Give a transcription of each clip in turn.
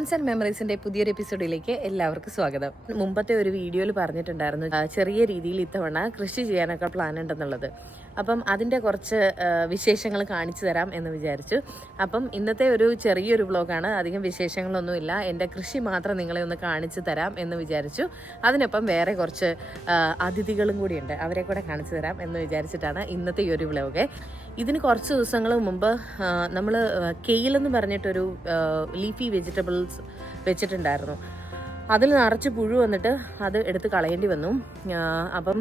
Comments and മെമ്മറീസിന്റെ പുതിയൊരു എപ്പിസോഡിലേക്ക് എല്ലാവർക്കും സ്വാഗതം. മുമ്പത്തെ ഒരു വീഡിയോയിൽ പറഞ്ഞിട്ടുണ്ടായിരുന്നു ചെറിയ രീതിയിൽ ഇത്തവണ കൃഷി ചെയ്യാനൊക്കെ പ്ലാൻ ഉണ്ടെന്നുള്ളത്. അപ്പം അതിൻ്റെ കുറച്ച് വിശേഷങ്ങൾ കാണിച്ചു തരാം എന്ന് വിചാരിച്ചു. അപ്പം ഇന്നത്തെ ഒരു ചെറിയൊരു വ്ളോഗാണ്, അധികം വിശേഷങ്ങളൊന്നുമില്ല. എൻ്റെ കൃഷി മാത്രം നിങ്ങളെ ഒന്ന് കാണിച്ചു തരാം എന്ന് വിചാരിച്ചു. അതിനൊപ്പം വേറെ കുറച്ച് അതിഥികളും കൂടിയുണ്ട്, അവരെ കൂടെ കാണിച്ചു തരാം എന്ന് വിചാരിച്ചിട്ടാണ് ഇന്നത്തെ ഈ ഒരു വ്ളോഗ്. ഇതിന് കുറച്ച് ദിവസങ്ങൾ മുമ്പ് നമ്മൾ കെയിലെന്ന് പറഞ്ഞിട്ടൊരു ലീഫി വെജിറ്റബിൾസ് വെച്ചിട്ടുണ്ടായിരുന്നു. അതിൽ നിറച്ച് പുഴു വന്നിട്ട് അത് എടുത്ത് കളയേണ്ടി വന്നു. അപ്പം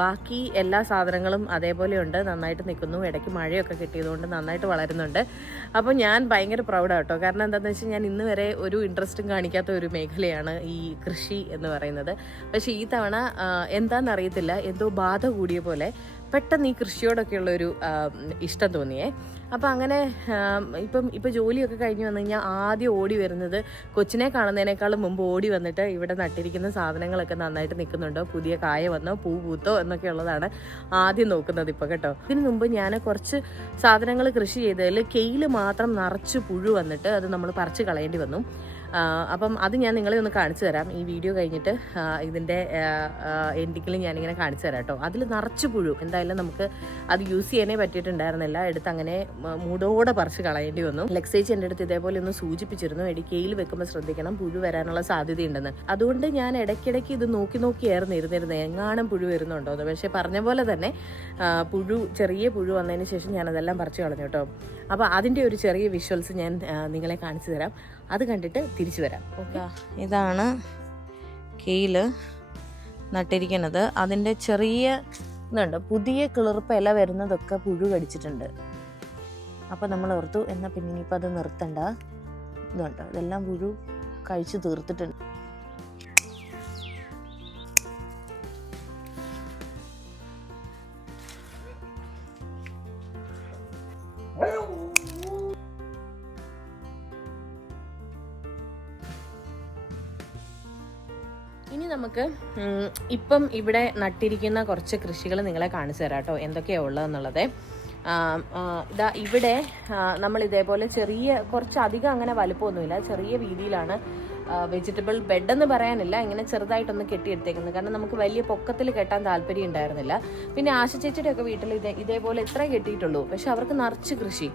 ബാക്കി എല്ലാ സാധനങ്ങളും അതേപോലെ ഉണ്ട്, നന്നായിട്ട് നിൽക്കുന്നു. ഇടയ്ക്ക് മഴയൊക്കെ കിട്ടിയതുകൊണ്ട് നന്നായിട്ട് വളരുന്നുണ്ട്. അപ്പോൾ ഞാൻ ഭയങ്കര പ്രൗഡാണ് കേട്ടോ. കാരണം എന്താണെന്ന് വെച്ചാൽ ഞാൻ ഇന്ന് വരെ ഒരു ഇൻട്രസ്റ്റും കാണിക്കാത്ത ഒരു മേഖലയാണ് ഈ കൃഷി എന്ന് പറയുന്നത്. പക്ഷേ ഈ തവണ എന്താണെന്നറിയത്തില്ല, എന്തോ ബാധ കൂടിയ പോലെ പെട്ടെന്ന് ഈ കൃഷിയോടൊക്കെയുള്ളൊരു ഇഷ്ടം തോന്നിയേ. അപ്പോൾ അങ്ങനെ ഇപ്പം ജോലിയൊക്കെ കഴിഞ്ഞ് വന്നു കഴിഞ്ഞാൽ ആദ്യം ഓടി വരുന്നത്, കൊച്ചിനെ കാണുന്നതിനേക്കാളും മുമ്പ് ഓടി വന്നിട്ട് ഇവിടെ നട്ടിരിക്കുന്ന സാധനങ്ങളൊക്കെ നന്നായിട്ട് നിൽക്കുന്നുണ്ടോ, പുതിയ കായ വന്നോ, പൂ പൂത്തോ എന്നൊക്കെ ഉള്ളതാണ് ആദ്യം നോക്കുന്നത് ഇപ്പോൾ കേട്ടോ. ഇതിന് മുമ്പ് ഞാൻ കുറച്ച് സാധനങ്ങൾ കൃഷി ചെയ്തതിൽ കെയിൽ മാത്രം നിറച്ച് പുഴു വന്നിട്ട് അത് നമ്മൾ പറിച്ച് കളയേണ്ടി വന്നു. അപ്പം അത് ഞാൻ നിങ്ങളെ ഒന്ന് കാണിച്ചു തരാം. ഈ വീഡിയോ കഴിഞ്ഞിട്ട് ഇതിൻ്റെ എൻഡിങ്ങിൽ ഞാനിങ്ങനെ കാണിച്ചു തരാം കേട്ടോ. അതിൽ നിറച്ച് പുഴു, എന്തായാലും നമുക്ക് അത് യൂസ് ചെയ്യാനേ പറ്റിയിട്ടുണ്ടായിരുന്നില്ല. എടുത്ത് അങ്ങനെ മൂടോടെ പറിച്ച് കളയേണ്ടി വന്നു. ലെക്സേജ് എൻ്റെ അടുത്ത് ഇതേപോലെ ഒന്ന് സൂചിപ്പിച്ചിരുന്നു, കെയിൽ വെക്കുമ്പോൾ ശ്രദ്ധിക്കണം, പുഴു വരാനുള്ള സാധ്യതയുണ്ടെന്ന്. അതുകൊണ്ട് ഞാൻ ഇടയ്ക്കിടയ്ക്ക് ഇത് നോക്കിയായിരുന്നു ഇരുന്നിരുന്നത്, എങ്ങാനും പുഴു വരുന്നുണ്ടോ എന്ന്. പക്ഷേ പറഞ്ഞ പോലെ തന്നെ ചെറിയ പുഴു വന്നതിന് ശേഷം ഞാനതെല്ലാം പറിച്ച് കളഞ്ഞു കേട്ടോ. അപ്പോൾ അതിൻ്റെ ഒരു ചെറിയ വിഷ്വൽസ് ഞാൻ നിങ്ങളെ കാണിച്ചു തരാം, അത് കണ്ടിട്ട് തിരിച്ചു വരാം. ഓക്കെ, ഇതാണ് കെയില് നട്ടിരിക്കുന്നത്. അതിൻ്റെ ചെറിയ ഇതുണ്ട്, പുതിയ കിളിർപ്പ് ഇല വരുന്നതൊക്കെ പുഴു കടിച്ചിട്ടുണ്ട്. അപ്പോൾ നമ്മൾ ഓർത്തു എന്നാൽ പിന്നെ ഇനിയിപ്പോൾ അത് നിർത്തണ്ട. ഇതുണ്ട്, ഇതെല്ലാം പുഴു കഴിച്ച് തീർത്തിട്ടുണ്ട്. ഇനി നമുക്ക് ഇപ്പം ഇവിടെ നട്ടിരിക്കുന്ന കുറച്ച് കൃഷികൾ നിങ്ങളെ കാണിച്ചു തരാം കേട്ടോ, എന്തൊക്കെയാണ് ഉള്ളതെന്നുള്ളത്. ഇതാ ഇവിടെ നമ്മൾ ഇതേപോലെ കുറച്ചധികം അങ്ങനെ വലുപ്പമൊന്നുമില്ല, ചെറിയ രീതിയിലാണ് വെജിറ്റബിൾ ബെഡ് എന്ന് പറയാനില്ല, ഇങ്ങനെ ചെറുതായിട്ടൊന്ന് കെട്ടിയെടുത്തേക്കുന്നത്. കാരണം നമുക്ക് വലിയ പൊക്കത്തിൽ കെട്ടാൻ താല്പര്യം ഉണ്ടായിരുന്നില്ല. പിന്നെ ആശ ചേച്ചിയുടെ ഒക്കെ വീട്ടിൽ ഇതേപോലെ ഇത്ര കെട്ടിയിട്ടുള്ളൂ, പക്ഷെ അവർക്ക് നിറച്ച് കൃഷി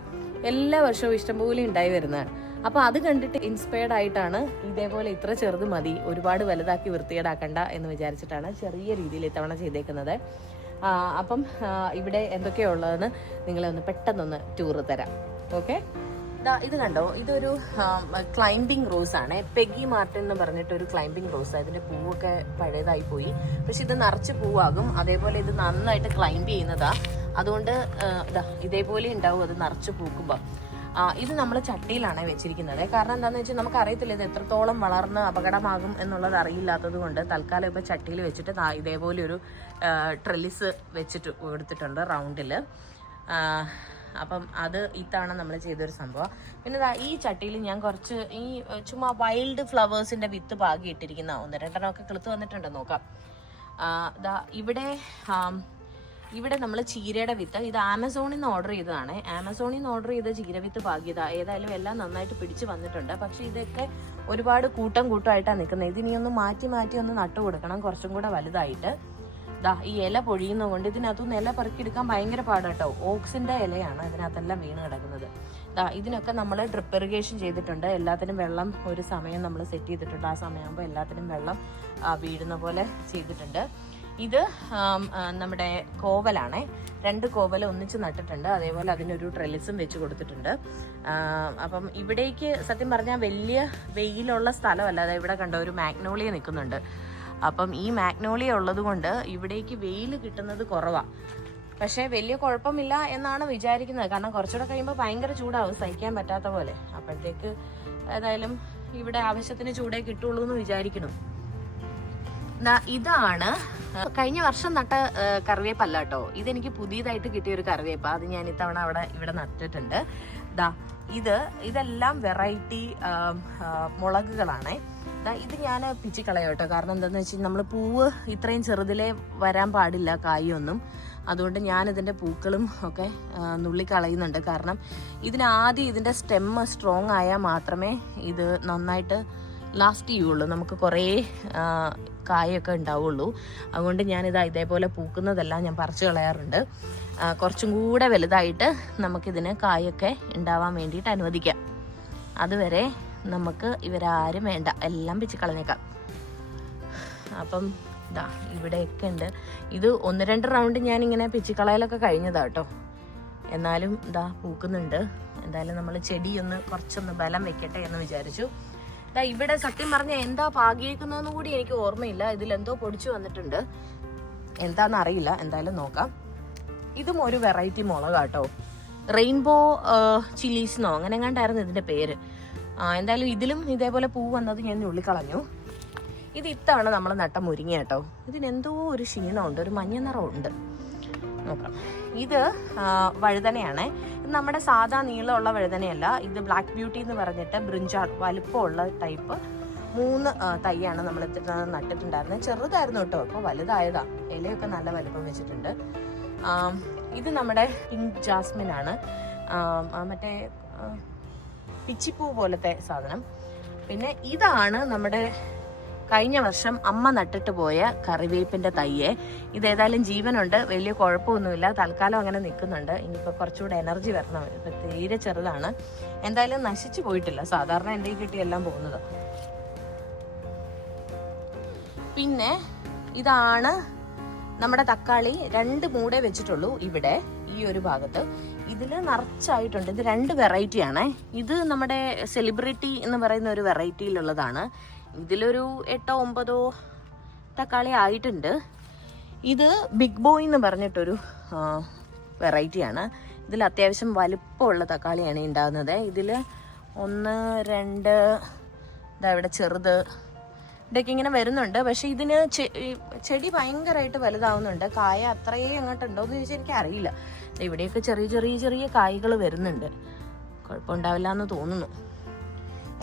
എല്ലാ വർഷവും ഇഷ്ടംപോലെ ഉണ്ടായി വരുന്നതാണ്. അപ്പോൾ അത് കണ്ടിട്ട് ഇൻസ്പയർഡ് ആയിട്ടാണ് ഇതേപോലെ ഇത്ര ചെറുത് മതി, ഒരുപാട് വലുതാക്കി വൃത്തികേടാക്കണ്ട എന്ന് വിചാരിച്ചിട്ടാണ് ചെറിയ രീതിയിൽ ഇത്തവണ ചെയ്തേക്കുന്നത്. അപ്പം ഇവിടെ എന്തൊക്കെയുള്ളതെന്ന് നിങ്ങളെ ഒന്ന് പെട്ടെന്നൊന്ന് ടൂർ തരാം. ഓക്കെ, ഇത് കണ്ടോ, ഇതൊരു ക്ലൈംബിംഗ് റോസ് ആണ്, പെഗി മാർട്ടിൻ എന്ന് പറഞ്ഞിട്ടൊരു ക്ലൈംബിംഗ് റോസ്. അതിന്റെ പൂവൊക്കെ പഴയതായി പോയി, പക്ഷെ ഇത് നിറച്ച് പൂവാകും. അതേപോലെ ഇത് നന്നായിട്ട് ക്ലൈംബ് ചെയ്യുന്നതാ, അതുകൊണ്ട് ഇതേപോലെ ഉണ്ടാവും അത് നിറച്ച് പൂക്കുമ്പോൾ. ഇത് നമ്മൾ ചട്ടിയിലാണ് വെച്ചിരിക്കുന്നത്. കാരണം എന്താണെന്ന് വെച്ചാൽ നമുക്ക് അറിയത്തില്ല ഇത് എത്രത്തോളം വളർന്ന് അപകടമാകും എന്നുള്ളത് അറിയില്ലാത്തത് കൊണ്ട് തൽക്കാലം ഇപ്പോൾ ചട്ടിയിൽ വെച്ചിട്ട് ഇതേപോലെ ഒരു ട്രെല്ലിസ് വെച്ചിട്ട് കൊടുത്തിട്ടുണ്ട് റൗണ്ടിൽ. അപ്പം അത് ഇത്തവണ നമ്മൾ ചെയ്തൊരു സംഭവം. പിന്നെ ഈ ചട്ടിയിൽ ഞാൻ കുറച്ച് ഈ ചുമ്മാ വൈൽഡ് ഫ്ലവേഴ്സിൻ്റെ വിത്ത് പാകി ഇട്ടിരിക്കുന്ന 1-2 കിളുത്ത് വന്നിട്ടുണ്ട്, നോക്കാം. ഇവിടെ നമ്മൾ ചീരയുടെ വിത്ത്, ഇത് ആമസോണിൽ നിന്ന് ഓർഡർ ചെയ്തതാണ്. ആമസോണിൽ നിന്ന് ഓർഡർ ചെയ്ത ചീര വിത്ത് പാകിയതാണ്. ഏതായാലും എല്ലാം നന്നായിട്ട് പിടിച്ച് വന്നിട്ടുണ്ട്. പക്ഷേ ഇതൊക്കെ ഒരുപാട് കൂട്ടമായിട്ടാണ് നിൽക്കുന്നത്. ഇതിനി ഒന്ന് മാറ്റി ഒന്ന് നട്ടു കൊടുക്കണം, കുറച്ചും കൂടെ വലുതായിട്ട്. ഈ ഇല പൊഴിയുന്നത് കൊണ്ട് ഇതിനകത്തുനിന്ന് ഇല പെറുക്കിയെടുക്കാൻ ഭയങ്കര പാടാട്ടോ. ഓക്സിൻ്റെ ഇലയാണ് ഇതിനകത്തെല്ലാം വീണ് കിടക്കുന്നത്. ഇതിനൊക്കെ നമ്മൾ ഡ്രിപ്പ് ഇറിഗേഷൻ ചെയ്തിട്ടുണ്ട്. എല്ലാത്തിനും വെള്ളം ഒരു സമയം നമ്മൾ സെറ്റ് ചെയ്തിട്ടുണ്ട്. ആ സമയമാകുമ്പോൾ എല്ലാത്തിനും വെള്ളം വീഴുന്ന പോലെ ചെയ്തിട്ടുണ്ട്. ഇത് നമ്മുടെ കോവലാണ്, 2 കോവൽ ഒന്നിച്ച് നട്ടിട്ടുണ്ട്. അതേപോലെ അതിനൊരു ട്രെലിസും വെച്ച് കൊടുത്തിട്ടുണ്ട്. അപ്പം ഇവിടേക്ക് സത്യം പറഞ്ഞാൽ വലിയ വെയിലുള്ള സ്ഥലമല്ല. അതായത് ഇവിടെ കണ്ട ഒരു മാഗ്നോളിയ നിൽക്കുന്നുണ്ട്. അപ്പം ഈ മാഗ്നോളിയ ഉള്ളത് കൊണ്ട് ഇവിടേക്ക് വെയിൽ കിട്ടുന്നത് കുറവാണ്. പക്ഷേ വലിയ കുഴപ്പമില്ല എന്നാണ് വിചാരിക്കുന്നത്. കാരണം കുറച്ചുകൂടെ കഴിയുമ്പോൾ ഭയങ്കര ചൂടാവും, സഹിക്കാൻ പറ്റാത്ത പോലെ. അപ്പോഴത്തേക്ക് ഏതായാലും ഇവിടെ ആവശ്യത്തിന് ചൂടേ കിട്ടുള്ളൂ എന്ന് വിചാരിക്കണം. ഇതാണ് കഴിഞ്ഞ വർഷം നട്ട കറിവേപ്പല്ല കേട്ടോ, ഇതെനിക്ക് പുതിയതായിട്ട് കിട്ടിയ ഒരു കറിവേപ്പ. അത് ഞാൻ ഇത്തവണ ഇവിടെ നട്ടിട്ടുണ്ട്. ഇതെല്ലാം വെറൈറ്റി മുളകുകളാണ്. ഇത് ഞാൻ പിച്ചിക്കളയാം കേട്ടോ. കാരണം എന്താണെന്ന് വെച്ചാൽ നമ്മൾ പൂവ് ഇത്രയും ചെറുതിലേ വരാൻ പാടില്ല, കായൊന്നും. അതുകൊണ്ട് ഞാനിതിൻ്റെ പൂക്കളും ഒക്കെ നുള്ളിക്കളയുന്നുണ്ട്. കാരണം ഇതിനാദ്യം ഇതിൻ്റെ സ്റ്റെമ്മ് സ്ട്രോങ് ആയാൽ മാത്രമേ ഇത് നന്നായിട്ട് ലാസ്റ്റ് ചെയ്യുള്ളൂ, നമുക്ക് കുറേ കായൊക്കെ ഉണ്ടാവുള്ളൂ. അതുകൊണ്ട് ഞാനിത് ഇതേപോലെ പൂക്കുന്നതെല്ലാം ഞാൻ പറിച്ച് കളയാറുണ്ട്. കുറച്ചും കൂടെ വലുതായിട്ട് നമുക്കിതിന് കായൊക്കെ ഉണ്ടാവാൻ വേണ്ടിയിട്ട് അനുവദിക്കാം. അതുവരെ നമുക്ക് ഇവരാരും വേണ്ട, എല്ലാം പിച്ച് കളഞ്ഞേക്കാം. അപ്പം ഇതാ ഇവിടെയൊക്കെ ഉണ്ട്. ഇത് 1-2 റൗണ്ട് ഞാനിങ്ങനെ പിച്ചിക്കളയലൊക്കെ കഴിഞ്ഞതാണ് കേട്ടോ. എന്നാലും ഇതാ പൂക്കുന്നുണ്ട്. എന്തായാലും നമ്മൾ ചെടിയൊന്ന് കുറച്ചൊന്ന് ബലം വെക്കട്ടെ എന്ന് വിചാരിച്ചു. ഇവിടെ സത്യം പറഞ്ഞാൽ എന്താ പാകിയേക്കുന്നതെന്ന് കൂടി എനിക്ക് ഓർമ്മയില്ല. ഇതിലെന്തോ പൊടിച്ചു വന്നിട്ടുണ്ട്, എന്താണെന്ന് അറിയില്ല. എന്തായാലും നോക്കാം. ഇതും ഒരു വെറൈറ്റി മുളകാട്ടോ, റെയിൻബോ ചില്ലീസ്ന്നോ അങ്ങനെ എങ്ങാണ്ടായിരുന്നു ഇതിന്റെ പേര്. എന്തായാലും ഇതിലും ഇതേപോലെ പൂ വന്നത് ഞാൻ ഉള്ളിക്കളഞ്ഞു. ഇത് ഇത്തവണ നമ്മൾ നട്ട മുരിങ്ങ കേട്ടോ. ഇതിനെന്തോ ഒരു ക്ഷീണമുണ്ട്, ഒരു മഞ്ഞ നിറമുണ്ട്. നോക്കാം. ഇത് വഴുതനയാണ്. ഇത് നമ്മുടെ സാധാ നീളമുള്ള വഴുതനയല്ല. ഇത് ബ്ലാക്ക് ബ്യൂട്ടി എന്ന് പറഞ്ഞിട്ട് ബ്രിഞ്ചാൾ വലുപ്പമുള്ള ടൈപ്പ് 3 തൈയാണ് നമ്മൾ നട്ടിട്ടുണ്ടായിരുന്നത്. ചെറുതായിരുന്നു കേട്ടോ, അപ്പോൾ വലുതായതാ. ഇലയൊക്കെ നല്ല വലുപ്പം വെച്ചിട്ടുണ്ട്. ഇത് നമ്മുടെ പിങ്ക് ജാസ്മിൻ ആണ്, മറ്റേ പിച്ചിപ്പൂ പോലത്തെ സാധനം. പിന്നെ ഇതാണ് നമ്മുടെ കഴിഞ്ഞ വർഷം അമ്മ നട്ടിട്ട് പോയ കറിവേപ്പിന്റെ തയ്യെ. ഇതേതായാലും ജീവനുണ്ട്, വലിയ കുഴപ്പമൊന്നുമില്ല, തൽക്കാലം അങ്ങനെ നിൽക്കുന്നുണ്ട്. ഇനിയിപ്പോൾ കുറച്ചുകൂടെ എനർജി വരണം. ഇപ്പം തീരെ ചെറുതാണ്, എന്തായാലും നശിച്ചു പോയിട്ടില്ല. സാധാരണ എൻ്റെ കിട്ടിയെല്ലാം പോകുന്നത്. പിന്നെ ഇതാണ് നമ്മുടെ തക്കാളി. 2 മൂടേ വെച്ചിട്ടുള്ളൂ ഇവിടെ ഈ ഒരു ഭാഗത്ത്. ഇതിൽ നിറച്ചായിട്ടുണ്ട്. ഇത് 2 വെറൈറ്റിയാണേ. ഇത് നമ്മുടെ സെലിബ്രിറ്റി എന്ന് പറയുന്ന ഒരു വെറൈറ്റിയിലുള്ളതാണ്. ഇതിലൊരു 8-9 തക്കാളി ആയിട്ടുണ്ട്. ഇത് ബിഗ് ബോയ് എന്ന് പറഞ്ഞിട്ടൊരു വെറൈറ്റിയാണ്. ഇതിൽ അത്യാവശ്യം വലുപ്പമുള്ള തക്കാളിയാണ് ഉണ്ടാകുന്നത്. ഇതിൽ 1, 2 ഇതാ ഇവിടെ ചെറുത് ഇതൊക്കെ ഇങ്ങനെ വരുന്നുണ്ട്. പക്ഷെ ഇതിന് ചെടി ഭയങ്കരമായിട്ട് വലുതാവുന്നുണ്ട്. കായ അത്രയും അങ്ങോട്ടുണ്ടോയെന്ന് ചോദിച്ചാൽ എനിക്കറിയില്ല. ഇവിടെയൊക്കെ ചെറിയ കായ്കൾ വരുന്നുണ്ട്. കുഴപ്പമുണ്ടാവില്ല എന്ന് തോന്നുന്നു.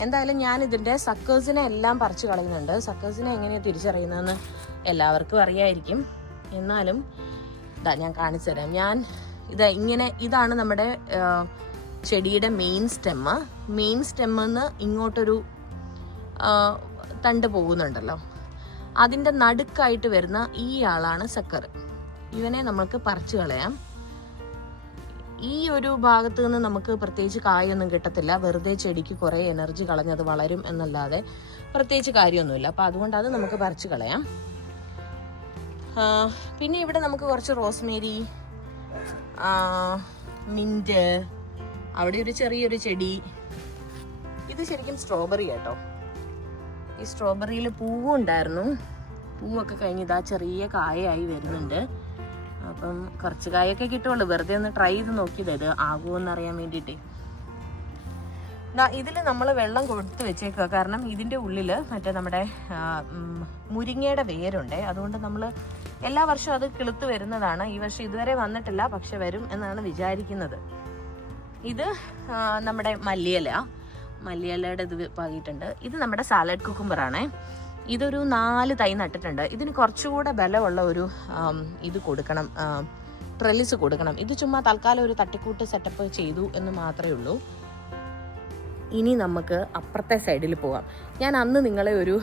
എന്തായാലും ഞാൻ ഇതിൻ്റെ സക്കേഴ്സിനെ എല്ലാം പറിച്ചു കളയുന്നുണ്ട്. സക്കേഴ്സിനെ എങ്ങനെയാണ് തിരിച്ചറിയുന്നതെന്ന് എല്ലാവർക്കും അറിയായിരിക്കും. എന്നാലും ഇതാ ഞാൻ കാണിച്ചു തരാം. ഇതാണ് നമ്മുടെ ചെടിയുടെ മെയിൻ സ്റ്റെമ്മിന്ന് ഇങ്ങോട്ടൊരു തണ്ട് പോകുന്നുണ്ടല്ലോ, അതിൻ്റെ നടുക്കായിട്ട് വരുന്ന ഈ ആളാണ് സക്കർ. ഇവനെ നമുക്ക് പറിച്ചു കളയാം. ഈ ഒരു ഭാഗത്ത് നിന്ന് നമുക്ക് പ്രത്യേകിച്ച് കായൊന്നും കിട്ടത്തില്ല. വെറുതെ ചെടിക്ക് കുറേ എനർജി കളഞ്ഞത് വളരും എന്നല്ലാതെ പ്രത്യേകിച്ച് കാര്യമൊന്നുമില്ല. അപ്പം അതുകൊണ്ട് അത് നമുക്ക് പറിച്ചു കളയാം. പിന്നെ ഇവിടെ നമുക്ക് കുറച്ച് റോസ്മേരി, മിന്റ്, അവിടെ ഒരു ചെറിയൊരു ചെടി. ഇത് ശരിക്കും സ്ട്രോബെറി കേട്ടോ. ഈ സ്ട്രോബെറിയിൽ പൂവും ഉണ്ടായിരുന്നു. പൂവൊക്കെ കഴിഞ്ഞ് ഇതാ ചെറിയ കായായി വരുന്നുണ്ട്. അപ്പം കുറച്ച് കായൊക്കെ കിട്ടുള്ളൂ. വെറുതെ ഒന്ന് ട്രൈ ചെയ്ത് നോക്കിയത് ഇത് ആകുമെന്നറിയാൻ വേണ്ടിയിട്ട്. ഇതിൽ നമ്മൾ വെള്ളം കൊടുത്ത് വെച്ചേക്കുക. കാരണം ഇതിൻ്റെ ഉള്ളിൽ മറ്റേ നമ്മുടെ മുരിങ്ങയുടെ വേരുണ്ട്. അതുകൊണ്ട് നമ്മൾ എല്ലാ വർഷവും അത് കിളുത്ത് വരുന്നതാണ്. ഈ വർഷം ഇതുവരെ വന്നിട്ടില്ല, പക്ഷെ വരും എന്നാണ് വിചാരിക്കുന്നത്. ഇത് നമ്മുടെ മല്ലിയിലയുടെ ഇത് പാകിയിട്ടുണ്ട്. ഇത് നമ്മുടെ സാലഡ് കുക്കുംബറാണേ. ഇതൊരു 4 തൈ നട്ടിട്ടുണ്ട്. ഇതിന് കുറച്ചുകൂടെ ബലമുള്ള ഒരു ഇത് കൊടുക്കണം, ട്രെല്ലിസ് കൊടുക്കണം. ഇത് ചുമ്മാ തൽക്കാലം ഒരു തട്ടിക്കൂട്ട് സെറ്റപ്പ് ചെയ്തു എന്ന് മാത്രമേ ഉള്ളൂ. ഇനി നമുക്ക് അപ്പുറത്തെ സൈഡിൽ പോകാം. ഞാൻ അന്ന് നിങ്ങളെ ഒരു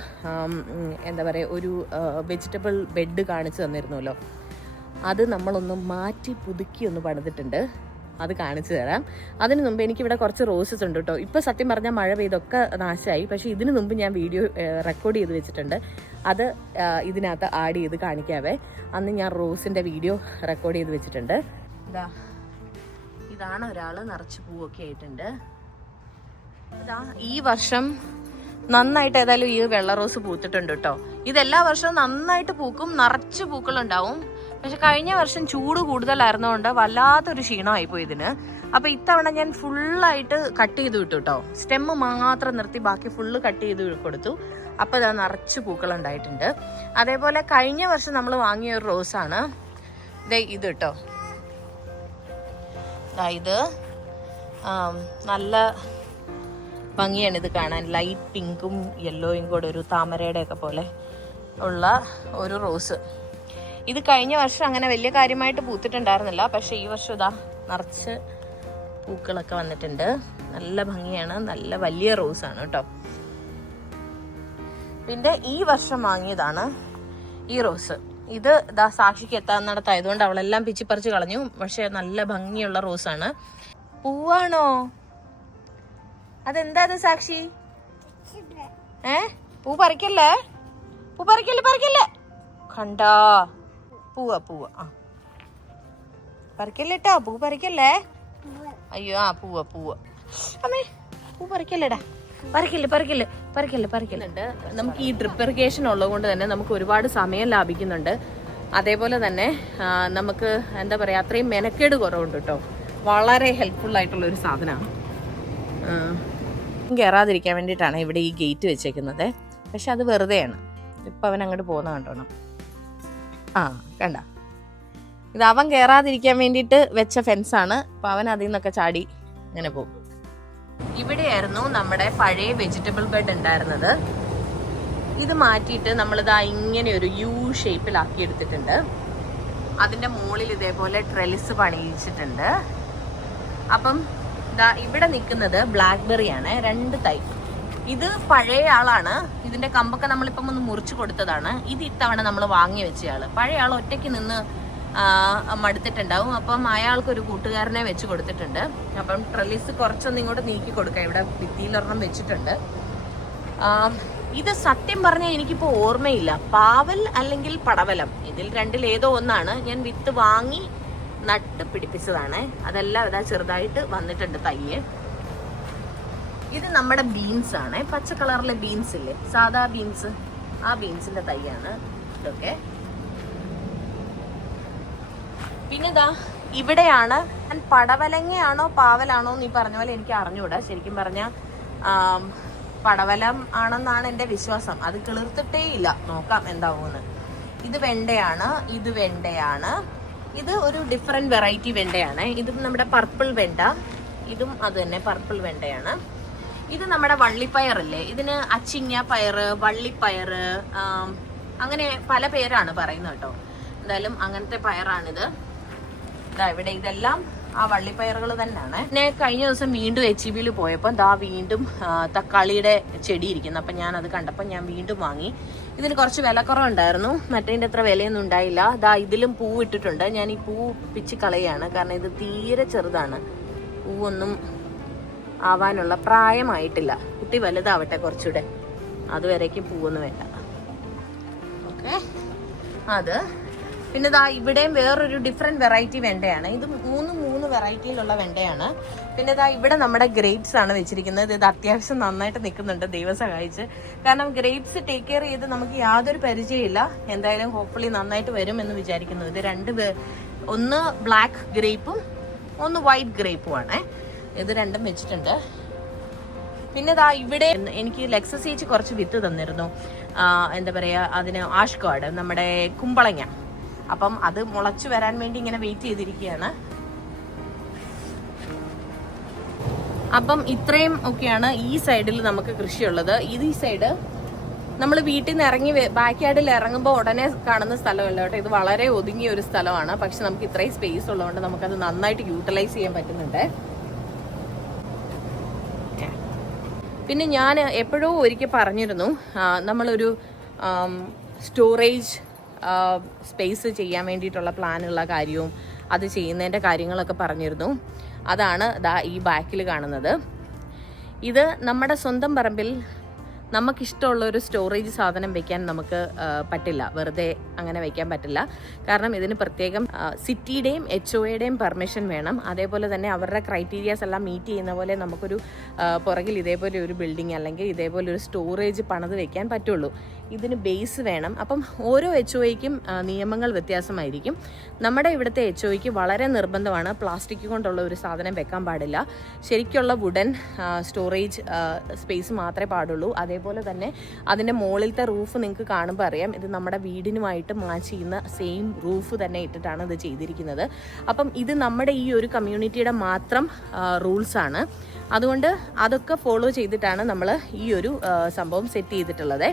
ഒരു വെജിറ്റബിൾ ബെഡ് കാണിച്ചു തന്നിരുന്നല്ലോ. അത് നമ്മളൊന്ന് മാറ്റി പുതുക്കി ഒന്ന് പണിതിട്ടുണ്ട്. അത് കാണിച്ചു തരാം. അതിന് മുമ്പ് എനിക്കിവിടെ കുറച്ച് റോസസ് ഉണ്ട് കേട്ടോ. ഇപ്പോൾ സത്യം പറഞ്ഞാൽ മഴ പെയ്തൊക്കെ നാശമായി. പക്ഷേ ഇതിന് മുമ്പ് ഞാൻ വീഡിയോ റെക്കോർഡ് ചെയ്ത് വെച്ചിട്ടുണ്ട്. അത് ഇതിനകത്ത് ആഡ് ചെയ്ത് കാണിക്കാവേ. അന്ന് ഞാൻ റോസിൻ്റെ വീഡിയോ റെക്കോർഡ് ചെയ്ത് വെച്ചിട്ടുണ്ട്. ഇതാണ് ഒരാൾ നിറച്ച് പൂവൊക്കെ ആയിട്ടുണ്ട്. ഈ വർഷം നന്നായിട്ട് ഏതായാലും ഈ വെള്ള റോസ് പൂത്തിട്ടുണ്ട് കേട്ടോ. ഇതെല്ലാ വർഷവും നന്നായിട്ട് പൂക്കും, നിറച്ച് പൂക്കളുണ്ടാവും. പക്ഷെ കഴിഞ്ഞ വർഷം ചൂട് കൂടുതലായിരുന്നതുകൊണ്ട് വല്ലാത്തൊരു ക്ഷീണമായിപ്പോയി ഇതിന്. അപ്പൊ ഇത്തവണ ഞാൻ ഫുള്ളായിട്ട് കട്ട് ചെയ്ത് വിട്ടു കേട്ടോ. സ്റ്റെമ്മ് മാത്രം നിർത്തി ബാക്കി ഫുള്ള് കട്ട് ചെയ്ത് കൊടുത്തു. അപ്പൊ ഇതാ നിറച്ച് പൂക്കളുണ്ടായിട്ടുണ്ട്. അതേപോലെ കഴിഞ്ഞ വർഷം നമ്മൾ വാങ്ങിയ ഒരു റോസാണ് ഇത് കേട്ടോ. ഇത് നല്ല ഭംഗിയാണ് ഇത് കാണാൻ. ലൈറ്റ് പിങ്കും യെല്ലോയും കൂടെ ഒരു താമരയുടെ ഒക്കെ പോലെ ഉള്ള ഒരു റോസ്. ഇത് കഴിഞ്ഞ വർഷം അങ്ങനെ വലിയ കാര്യമായിട്ട് പൂത്തിട്ടുണ്ടായിരുന്നില്ല, പക്ഷെ ഈ വർഷം ഇതാ നിറച്ച് പൂക്കളൊക്കെ വന്നിട്ടുണ്ട്. നല്ല ഭംഗിയാണ്, നല്ല വലിയ റോസാണ് കേട്ടോ. പിന്നെ ഈ വർഷം വാങ്ങിയതാണ് ഈ റോസ്. ഇത് ഇതാ സാക്ഷിക്ക് എത്താന്നിടത്തായതുകൊണ്ട് അവളെല്ലാം പിച്ചിപ്പറിച്ച് കളഞ്ഞു. പക്ഷെ നല്ല ഭംഗിയുള്ള റോസാണ്. പൂവാണോ? അതെന്താ അത് സാക്ഷി? പൂ പറിക്കല്ലേ, പൂ പറിക്കല്ലേ. കണ്ടാ, പൂവ ആ പറിക്കല്ലേട്ടാ, പൂ പറിക്കല്ലേ. അയ്യോ ആ പൂവ അമ്മേ, പൂ പറിക്കല്ലേടാ, പറിക്കല്ലുണ്ട്. നമുക്ക് ഈ ഡ്രിപ്പ് ഇറിഗേഷൻ ഉള്ളത് കൊണ്ട് തന്നെ നമുക്ക് ഒരുപാട് സമയം ലാഭിക്കുന്നുണ്ട്. അതേപോലെ തന്നെ നമുക്ക് എന്താ പറയുക, അത്രയും മെനക്കേട് കുറവുണ്ട് കേട്ടോ. വളരെ ഹെൽപ്ഫുൾ ആയിട്ടുള്ള ഒരു സാധനമാണ്. കയറാതിരിക്കാൻ വേണ്ടിയിട്ടാണ് ഇവിടെ ഈ ഗേറ്റ് വെച്ചേക്കുന്നത്. പക്ഷെ അത് വെറുതെയാണ്. ഇപ്പം അവൻ അങ്ങോട്ട് പോകുന്ന കണ്ടോണം. കണ്ട, ഇത് അവൻ കയറാതിരിക്കാൻ വേണ്ടിയിട്ട് വെച്ച ഫെൻസാണ്. അപ്പം അവൻ അതിൽ നിന്നൊക്കെ ചാടി ഇങ്ങനെ പോകും. ഇവിടെയായിരുന്നു നമ്മുടെ പഴയ വെജിറ്റബിൾ ബെഡ് ഉണ്ടായിരുന്നത്. ഇത് മാറ്റിയിട്ട് നമ്മളിതാ ഇങ്ങനെ ഒരു യു ഷേപ്പിലാക്കി എടുത്തിട്ടുണ്ട്. അതിൻ്റെ മുകളിൽ ഇതേപോലെ ട്രെലിസ് പണിയിച്ചിട്ടുണ്ട്. അപ്പം ഇതാ ഇവിടെ നിൽക്കുന്നത് ബ്ലാക്ക്ബെറി ആണ്, 2 തൈ. ഇത് പഴയ ആളാണ്. ഇതിന്റെ കമ്പൊക്കെ നമ്മളിപ്പം ഒന്ന് മുറിച്ച് കൊടുത്തതാണ്. ഇത് ഇത്തവണ നമ്മൾ വാങ്ങി വെച്ചയാള്. പഴയ ആൾ ഒറ്റയ്ക്ക് നിന്ന് മടുത്തിട്ടുണ്ടാവും. അപ്പം അയാൾക്കൊരു കൂട്ടുകാരനെ വെച്ച് കൊടുത്തിട്ടുണ്ട്. അപ്പം ട്രെലിസ് കുറച്ചൊന്നും ഇങ്ങോട്ട് നീക്കി കൊടുക്കാം. ഇവിടെ ഭിത്തിയിലൊരെണ്ണം വെച്ചിട്ടുണ്ട്. ഇത് സത്യം പറഞ്ഞാൽ എനിക്കിപ്പോൾ ഓർമ്മയില്ല, പാവൽ അല്ലെങ്കിൽ പടവലം, ഇതിൽ രണ്ടിലേതോ ഒന്നാണ്. ഞാൻ വിത്ത് വാങ്ങി നട്ട് പിടിപ്പിച്ചതാണ്. അതെല്ലാം ഇതാ ചെറുതായിട്ട് വന്നിട്ടുണ്ട് തയ്യ്. ഇത് നമ്മുടെ ബീൻസ് ആണ്, പച്ച കളറിലെ ബീൻസ് ഇല്ലേ, സാധാ ബീൻസ്, ആ ബീൻസിന്റെ തൈയാണ് ഇതൊക്കെ. പിന്നെ ഇതാ ഇവിടെയാണ്, ഞാൻ പടവലങ്ങയാണോ പാവലാണോ എന്ന് ഈ പറഞ്ഞ പോലെ എനിക്ക് അറിഞ്ഞൂടാ. ശരിക്കും പറഞ്ഞാൽ പടവലം ആണെന്നാണ് എൻ്റെ വിശ്വാസം. അത് കിളിർത്തിട്ടേ ഇല്ല, നോക്കാം എന്താവുമെന്ന്. ഇത് വെണ്ടയാണ്, ഇത് വെണ്ടയാണ്. ഇത് ഒരു ഡിഫറെന്റ് വെറൈറ്റി വെണ്ടയാണ്. ഇത് നമ്മുടെ പർപ്പിൾ വെണ്ട, ഇതും അത് തന്നെ പർപ്പിൾ വെണ്ടയാണ്. ഇത് നമ്മുടെ വള്ളിപ്പയറല്ലേ, ഇതിന് അച്ചിങ്ങ പയറ്, വള്ളിപ്പയറ്, അങ്ങനെ പല പേരാണ് പറയുന്നത് കേട്ടോ. എന്തായാലും അങ്ങനത്തെ പയറാണിത്. ഇവിടെ ഇതെല്ലാം ആ വള്ളിപ്പയറുകൾ തന്നെയാണ്. പിന്നെ കഴിഞ്ഞ ദിവസം വീണ്ടും HEB പോയപ്പോൾ ദാ വീണ്ടും തക്കാളിയുടെ ചെടി ഇരിക്കുന്നു. അപ്പം ഞാൻ അത് കണ്ടപ്പോൾ ഞാൻ വീണ്ടും വാങ്ങി. ഇതിന് കുറച്ച് വിലക്കുറവുണ്ടായിരുന്നു, മറ്റേതിൻ്റെ അത്ര വിലയൊന്നും ഉണ്ടായില്ല. ദാ ഇതിലും പൂ ഇട്ടിട്ടുണ്ട്. ഞാൻ ഈ പൂ പിച്ച് കളയാണ്, കാരണം ഇത് തീരെ ചെറുതാണ്, പൂവൊന്നും ആവാനുള്ള പ്രായമായിട്ടില്ല. കുട്ടി വലുതാവട്ടെ കുറച്ചുകൂടെ, അതുവരേക്കും പൂവൊന്നും വേണ്ട. ഓക്കെ, അത് പിന്നെ ദാ ഇവിടെയും വേറൊരു ഡിഫറെന്റ് വെറൈറ്റി വെണ്ടയാണ്. ഇത് മൂന്ന് വെറൈറ്റിയിലുള്ള വെണ്ടയാണ്. പിന്നെ ദാ ഇവിടെ നമ്മുടെ ഗ്രേപ്സ് ആണ് വെച്ചിരിക്കുന്നത്. ഇത് അത്യാവശ്യം നന്നായിട്ട് നിൽക്കുന്നുണ്ട്, ദൈവം സഹായിച്ച്. കാരണം ഗ്രേപ്സ് ടേക്ക് കെയർ ചെയ്ത് നമുക്ക് യാതൊരു പരിചയമില്ല. എന്തായാലും ഹോപ്പ്ഫുള്ളി നന്നായിട്ട് വരും എന്ന് വിചാരിക്കുന്നു. ഇത് ഒന്ന് ബ്ലാക്ക് ഗ്രേപ്പും ഒന്ന് വൈറ്റ് ഗ്രേപ്പും ആണ്. ഇത് രണ്ടും വെച്ചിട്ടുണ്ട്. പിന്നെ ദാ ഇവിടെ എനിക്ക് ലെക്സസ് ചേച്ചി കുറച്ച് വിത്ത് തന്നിരുന്നു. എന്താ പറയുക, അതിന് ആഷ്കാർഡ്, നമ്മുടെ കുമ്പളങ്ങ. അപ്പം അത് മുളച്ചു വരാൻ വേണ്ടി ഇങ്ങനെ വെയിറ്റ് ചെയ്തിരിക്കുകയാണ്. അപ്പം ഇത്രയും ഒക്കെയാണ് ഈ സൈഡിൽ നമുക്ക് കൃഷിയുള്ളത്. ഈ സൈഡ് നമ്മൾ വീട്ടിൽ നിന്ന് ഇറങ്ങി ബാക്ക് യാർഡിൽ ഇറങ്ങുമ്പോൾ ഉടനെ കാണുന്ന സ്ഥലമല്ല കേട്ടോ. ഇത് വളരെ ഒതുങ്ങിയ ഒരു സ്ഥലമാണ്. പക്ഷെ നമുക്ക് ഇത്രയും സ്പേസ് ഉള്ളതുകൊണ്ട് നമുക്കത് നന്നായിട്ട് യൂട്ടിലൈസ് ചെയ്യാൻ പറ്റുന്നുണ്ട്. പിന്നെ ഞാൻ എപ്പോഴോ ഒരിക്കൽ പറഞ്ഞിരുന്നു, നമ്മളൊരു സ്റ്റോറേജ് സ്പേസ് ചെയ്യാൻ വേണ്ടിയിട്ടുള്ള പ്ലാനുള്ള കാര്യവും അത് ചെയ്യുന്നതിൻ്റെ കാര്യങ്ങളൊക്കെ പറഞ്ഞിരുന്നു. അതാണ് ദാ ഈ ബാക്കിൽ കാണുന്നത്. ഇത് നമ്മുടെ സ്വന്തം പറമ്പിൽ നമുക്കിഷ്ടമുള്ള ഒരു സ്റ്റോറേജ് സാധനം വെക്കാൻ നമുക്ക് പറ്റില്ല, വെറുതെ അങ്ങനെ വെക്കാൻ പറ്റില്ല. കാരണം ഇതിന് പ്രത്യേകം സിറ്റിയുടെയും HOAയുടെയും പെർമിഷൻ വേണം. അതേപോലെ തന്നെ അവരുടെ ക്രൈറ്റീരിയാസ് എല്ലാം മീറ്റ് ചെയ്യുന്ന പോലെ നമുക്കൊരു പുറകിൽ ഇതേപോലെ ഒരു ബിൽഡിംഗ് അല്ലെങ്കിൽ ഇതേപോലെ ഒരു സ്റ്റോറേജ് പണിത് വെക്കാൻ പറ്റുള്ളൂ. ഇതിന് ബേസ് വേണം. അപ്പം ഓരോ HOAയ്ക്കും നിയമങ്ങൾ വ്യത്യാസമായിരിക്കും. നമ്മുടെ ഇവിടുത്തെ HOAയ്ക്ക് വളരെ നിർബന്ധമാണ് പ്ലാസ്റ്റിക് കൊണ്ടുള്ള ഒരു സാധനം വെക്കാൻ പാടില്ല. ശരിക്കുള്ള വുഡൻ സ്റ്റോറേജ് സ്പേസ് മാത്രമേ പാടുള്ളൂ. അതേപോലെ തന്നെ അതിൻ്റെ മുകളിലത്തെ റൂഫ് നിങ്ങൾക്ക് കാണുമ്പോൾ അറിയാം, ഇത് നമ്മുടെ വീടിനുമായിട്ട് മാച്ച് ചെയ്യുന്ന സെയിം റൂഫ് തന്നെ ഇട്ടിട്ടാണ് ഇത് ചെയ്തിരിക്കുന്നത്. അപ്പം ഇത് നമ്മുടെ ഈ ഒരു കമ്മ്യൂണിറ്റിയുടെ മാത്രം റൂൾസാണ്. അതുകൊണ്ട് അതൊക്കെ ഫോളോ ചെയ്തിട്ടാണ് നമ്മൾ ഈ ഒരു സംഭവം സെറ്റ് ചെയ്തിട്ടുള്ളത്.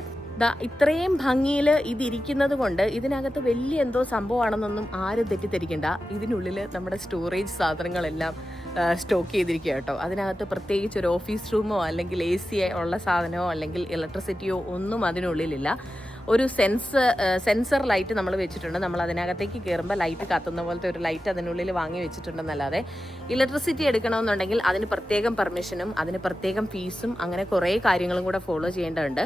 ഇത്രയും ഭംഗിയിൽ ഇതിരിക്കുന്നത് കൊണ്ട് ഇതിനകത്ത് വലിയ എന്തോ സംഭവമാണെന്നൊന്നും ആരും തെറ്റിദ്ധരിക്കണ്ട. ഇതിനുള്ളിൽ നമ്മുടെ സ്റ്റോറേജ് സാധനങ്ങളെല്ലാം സ്റ്റോക്ക് ചെയ്തിരിക്കുക കേട്ടോ. അതിനകത്ത് പ്രത്യേകിച്ച് ഒരു ഓഫീസ് റൂമോ അല്ലെങ്കിൽ AC ഉള്ള സാധനമോ അല്ലെങ്കിൽ ഇലക്ട്രിസിറ്റിയോ ഒന്നും അതിനുള്ളിലില്ല. ഒരു സെൻസർ ലൈറ്റ് നമ്മൾ വെച്ചിട്ടുണ്ട്. നമ്മൾ അതിനകത്തേക്ക് കയറുമ്പോൾ ലൈറ്റ് കത്തുന്ന പോലത്തെ ഒരു ലൈറ്റ് അതിനുള്ളിൽ വാങ്ങി വെച്ചിട്ടുണ്ടെന്നല്ലാതെ ഇലക്ട്രിസിറ്റി എടുക്കണമെന്നുണ്ടെങ്കിൽ അതിന് പ്രത്യേകം പെർമിഷനും അതിന് പ്രത്യേകം ഫീസും അങ്ങനെ കുറേ കാര്യങ്ങളും കൂടെ ഫോളോ ചെയ്യേണ്ടതുണ്ട്.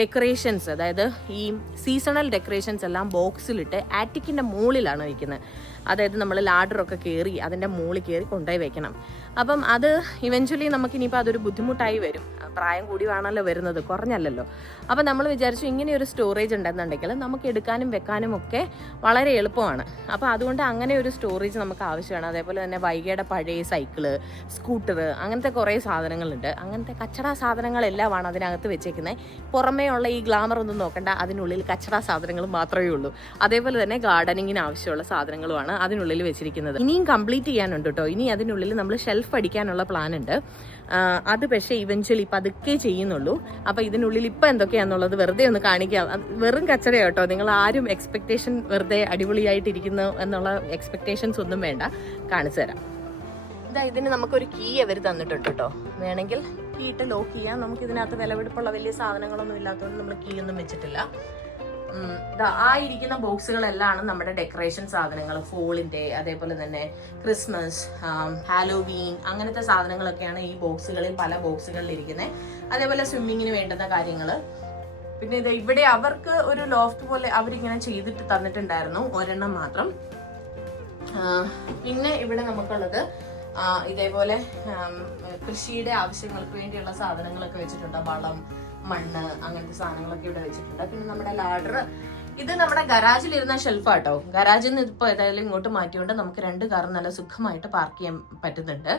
ഡെക്കറേഷൻസ്, അതായത് ഈ സീസണൽ ഡെക്കറേഷൻസ് എല്ലാം ബോക്സിലിട്ട് ആറ്റിക്കിൻ്റെ മുകളിലാണ് വയ്ക്കുന്നത്. അതായത് നമ്മൾ ലാഡറൊക്കെ കയറി അതിൻ്റെ മുകളിൽ കയറി കൊണ്ടുപോയി വെക്കണം. അപ്പം അത് ഇവഞ്ച്വലി നമുക്കിനിയിപ്പോൾ അതൊരു ബുദ്ധിമുട്ടായി വരും. പ്രായം കൂടി വേണമല്ലോ വരുന്നത്, കുറഞ്ഞല്ലോ. അപ്പം നമ്മൾ വിചാരിച്ചു ഇങ്ങനെ ഒരു സ്റ്റോറേജ് ഉണ്ടെന്നുണ്ടെങ്കിൽ നമുക്ക് എടുക്കാനും വെക്കാനും ഒക്കെ വളരെ എളുപ്പമാണ്. അപ്പോൾ അതുകൊണ്ട് അങ്ങനെ ഒരു സ്റ്റോറേജ് നമുക്ക് ആവശ്യമാണ്. അതേപോലെ തന്നെ വൈഗയുടെ പഴയ സൈക്കിള്, സ്കൂട്ടർ, അങ്ങനത്തെ കുറേ സാധനങ്ങളുണ്ട്. അങ്ങനത്തെ കച്ചട സാധനങ്ങളെല്ലാമാണ് അതിനകത്ത് വെച്ചേക്കുന്നത്. പുറമേ ഉള്ള ഈ ഗ്ലാമർ ഒന്നും നോക്കണ്ട, അതിനുള്ളിൽ കച്ചട സാധനങ്ങൾ മാത്രമേ ഉള്ളൂ. അതേപോലെ തന്നെ ഗാർഡനിങ്ങിന് ആവശ്യമുള്ള സാധനങ്ങളുമാണ് അതിനുള്ളിൽ വെച്ചിരിക്കുന്നത്. ഇനിയും കംപ്ലീറ്റ് ചെയ്യാനുണ്ട് കേട്ടോ. ഇനി അതിനുള്ളിൽ നമ്മൾ ഷെൽഫ് അടിക്കാനുള്ള പ്ലാൻ ഉണ്ട്. അത് പക്ഷേ ഇവഞ്ച്വലി പതുക്കെ ചെയ്യുന്നുള്ളൂ. അപ്പോൾ ഇതിനുള്ളിൽ ഇപ്പം എന്തൊക്കെയാണെന്നുള്ളത് വെറുതെ ഒന്ന് കാണിക്കാം. വെറും കച്ചട കേട്ടോ. നിങ്ങൾ ആരും എക്സ്പെക്ടേഷൻ വെറുതെ അടിപൊളിയായിട്ടിരിക്കുന്നു എന്നുള്ള എക്സ്പെക്ടേഷൻസ് ഒന്നും വേണ്ട, കാണിച്ചു തരാം. ഇതിന് നമുക്കൊരു കീ അവർ തന്നിട്ടുണ്ട് കേട്ടോ. വേണമെങ്കിൽ കീ ഇട്ട് ലോക്ക് ചെയ്യാം. നമുക്ക് ഇതിനകത്ത് വിലപിടിപ്പുള്ള വലിയ സാധനങ്ങളൊന്നും ഇല്ലാത്തതുകൊണ്ട് നമ്മൾ കീ ഒന്നും വെച്ചിട്ടില്ല. ആ ഇരിക്കുന്ന ബോക്സുകളെല്ലാം നമ്മുടെ ഡെക്കറേഷൻ സാധനങ്ങൾ, ഫോളിന്റെ, അതേപോലെ തന്നെ ക്രിസ്മസ്, ഹാലോവീൻ, അങ്ങനത്തെ സാധനങ്ങളൊക്കെയാണ് ഈ ബോക്സുകളിൽ, പല ബോക്സുകളിൽ ഇരിക്കുന്നത്. അതേപോലെ സ്വിമ്മിങ്ങിന് വേണ്ടുന്ന കാര്യങ്ങൾ. പിന്നെ ഇവിടെ അവർക്ക് ഒരു ലോഫ്റ്റ് പോലെ അവരിങ്ങനെ ചെയ്തിട്ട് തന്നിട്ടുണ്ടായിരുന്നു, ഒരെണ്ണം മാത്രം. പിന്നെ ഇവിടെ നമുക്കുള്ളത് ഇതേപോലെ കൃഷിയുടെ ആവശ്യങ്ങൾക്ക് വേണ്ടിയുള്ള സാധനങ്ങളൊക്കെ വെച്ചിട്ടുണ്ട്. വളം, മണ്ണ്, അങ്ങനത്തെ സാധനങ്ങളൊക്കെ ഇവിടെ വെച്ചിട്ടുണ്ട്. പിന്നെ നമ്മുടെ ലാഡർ, ഇത് നമ്മുടെ ഗരാജിലിരുന്ന ഷെൽഫാട്ടോ. ഗരാജിൽ നിന്ന് ഇപ്പോൾ ഏതായാലും ഇങ്ങോട്ട് മാറ്റിയോണ്ട് നമുക്ക് 2 കാർ നല്ല സുഖമായിട്ട് പാർക്ക് ചെയ്യാൻ പറ്റുന്നുണ്ട്.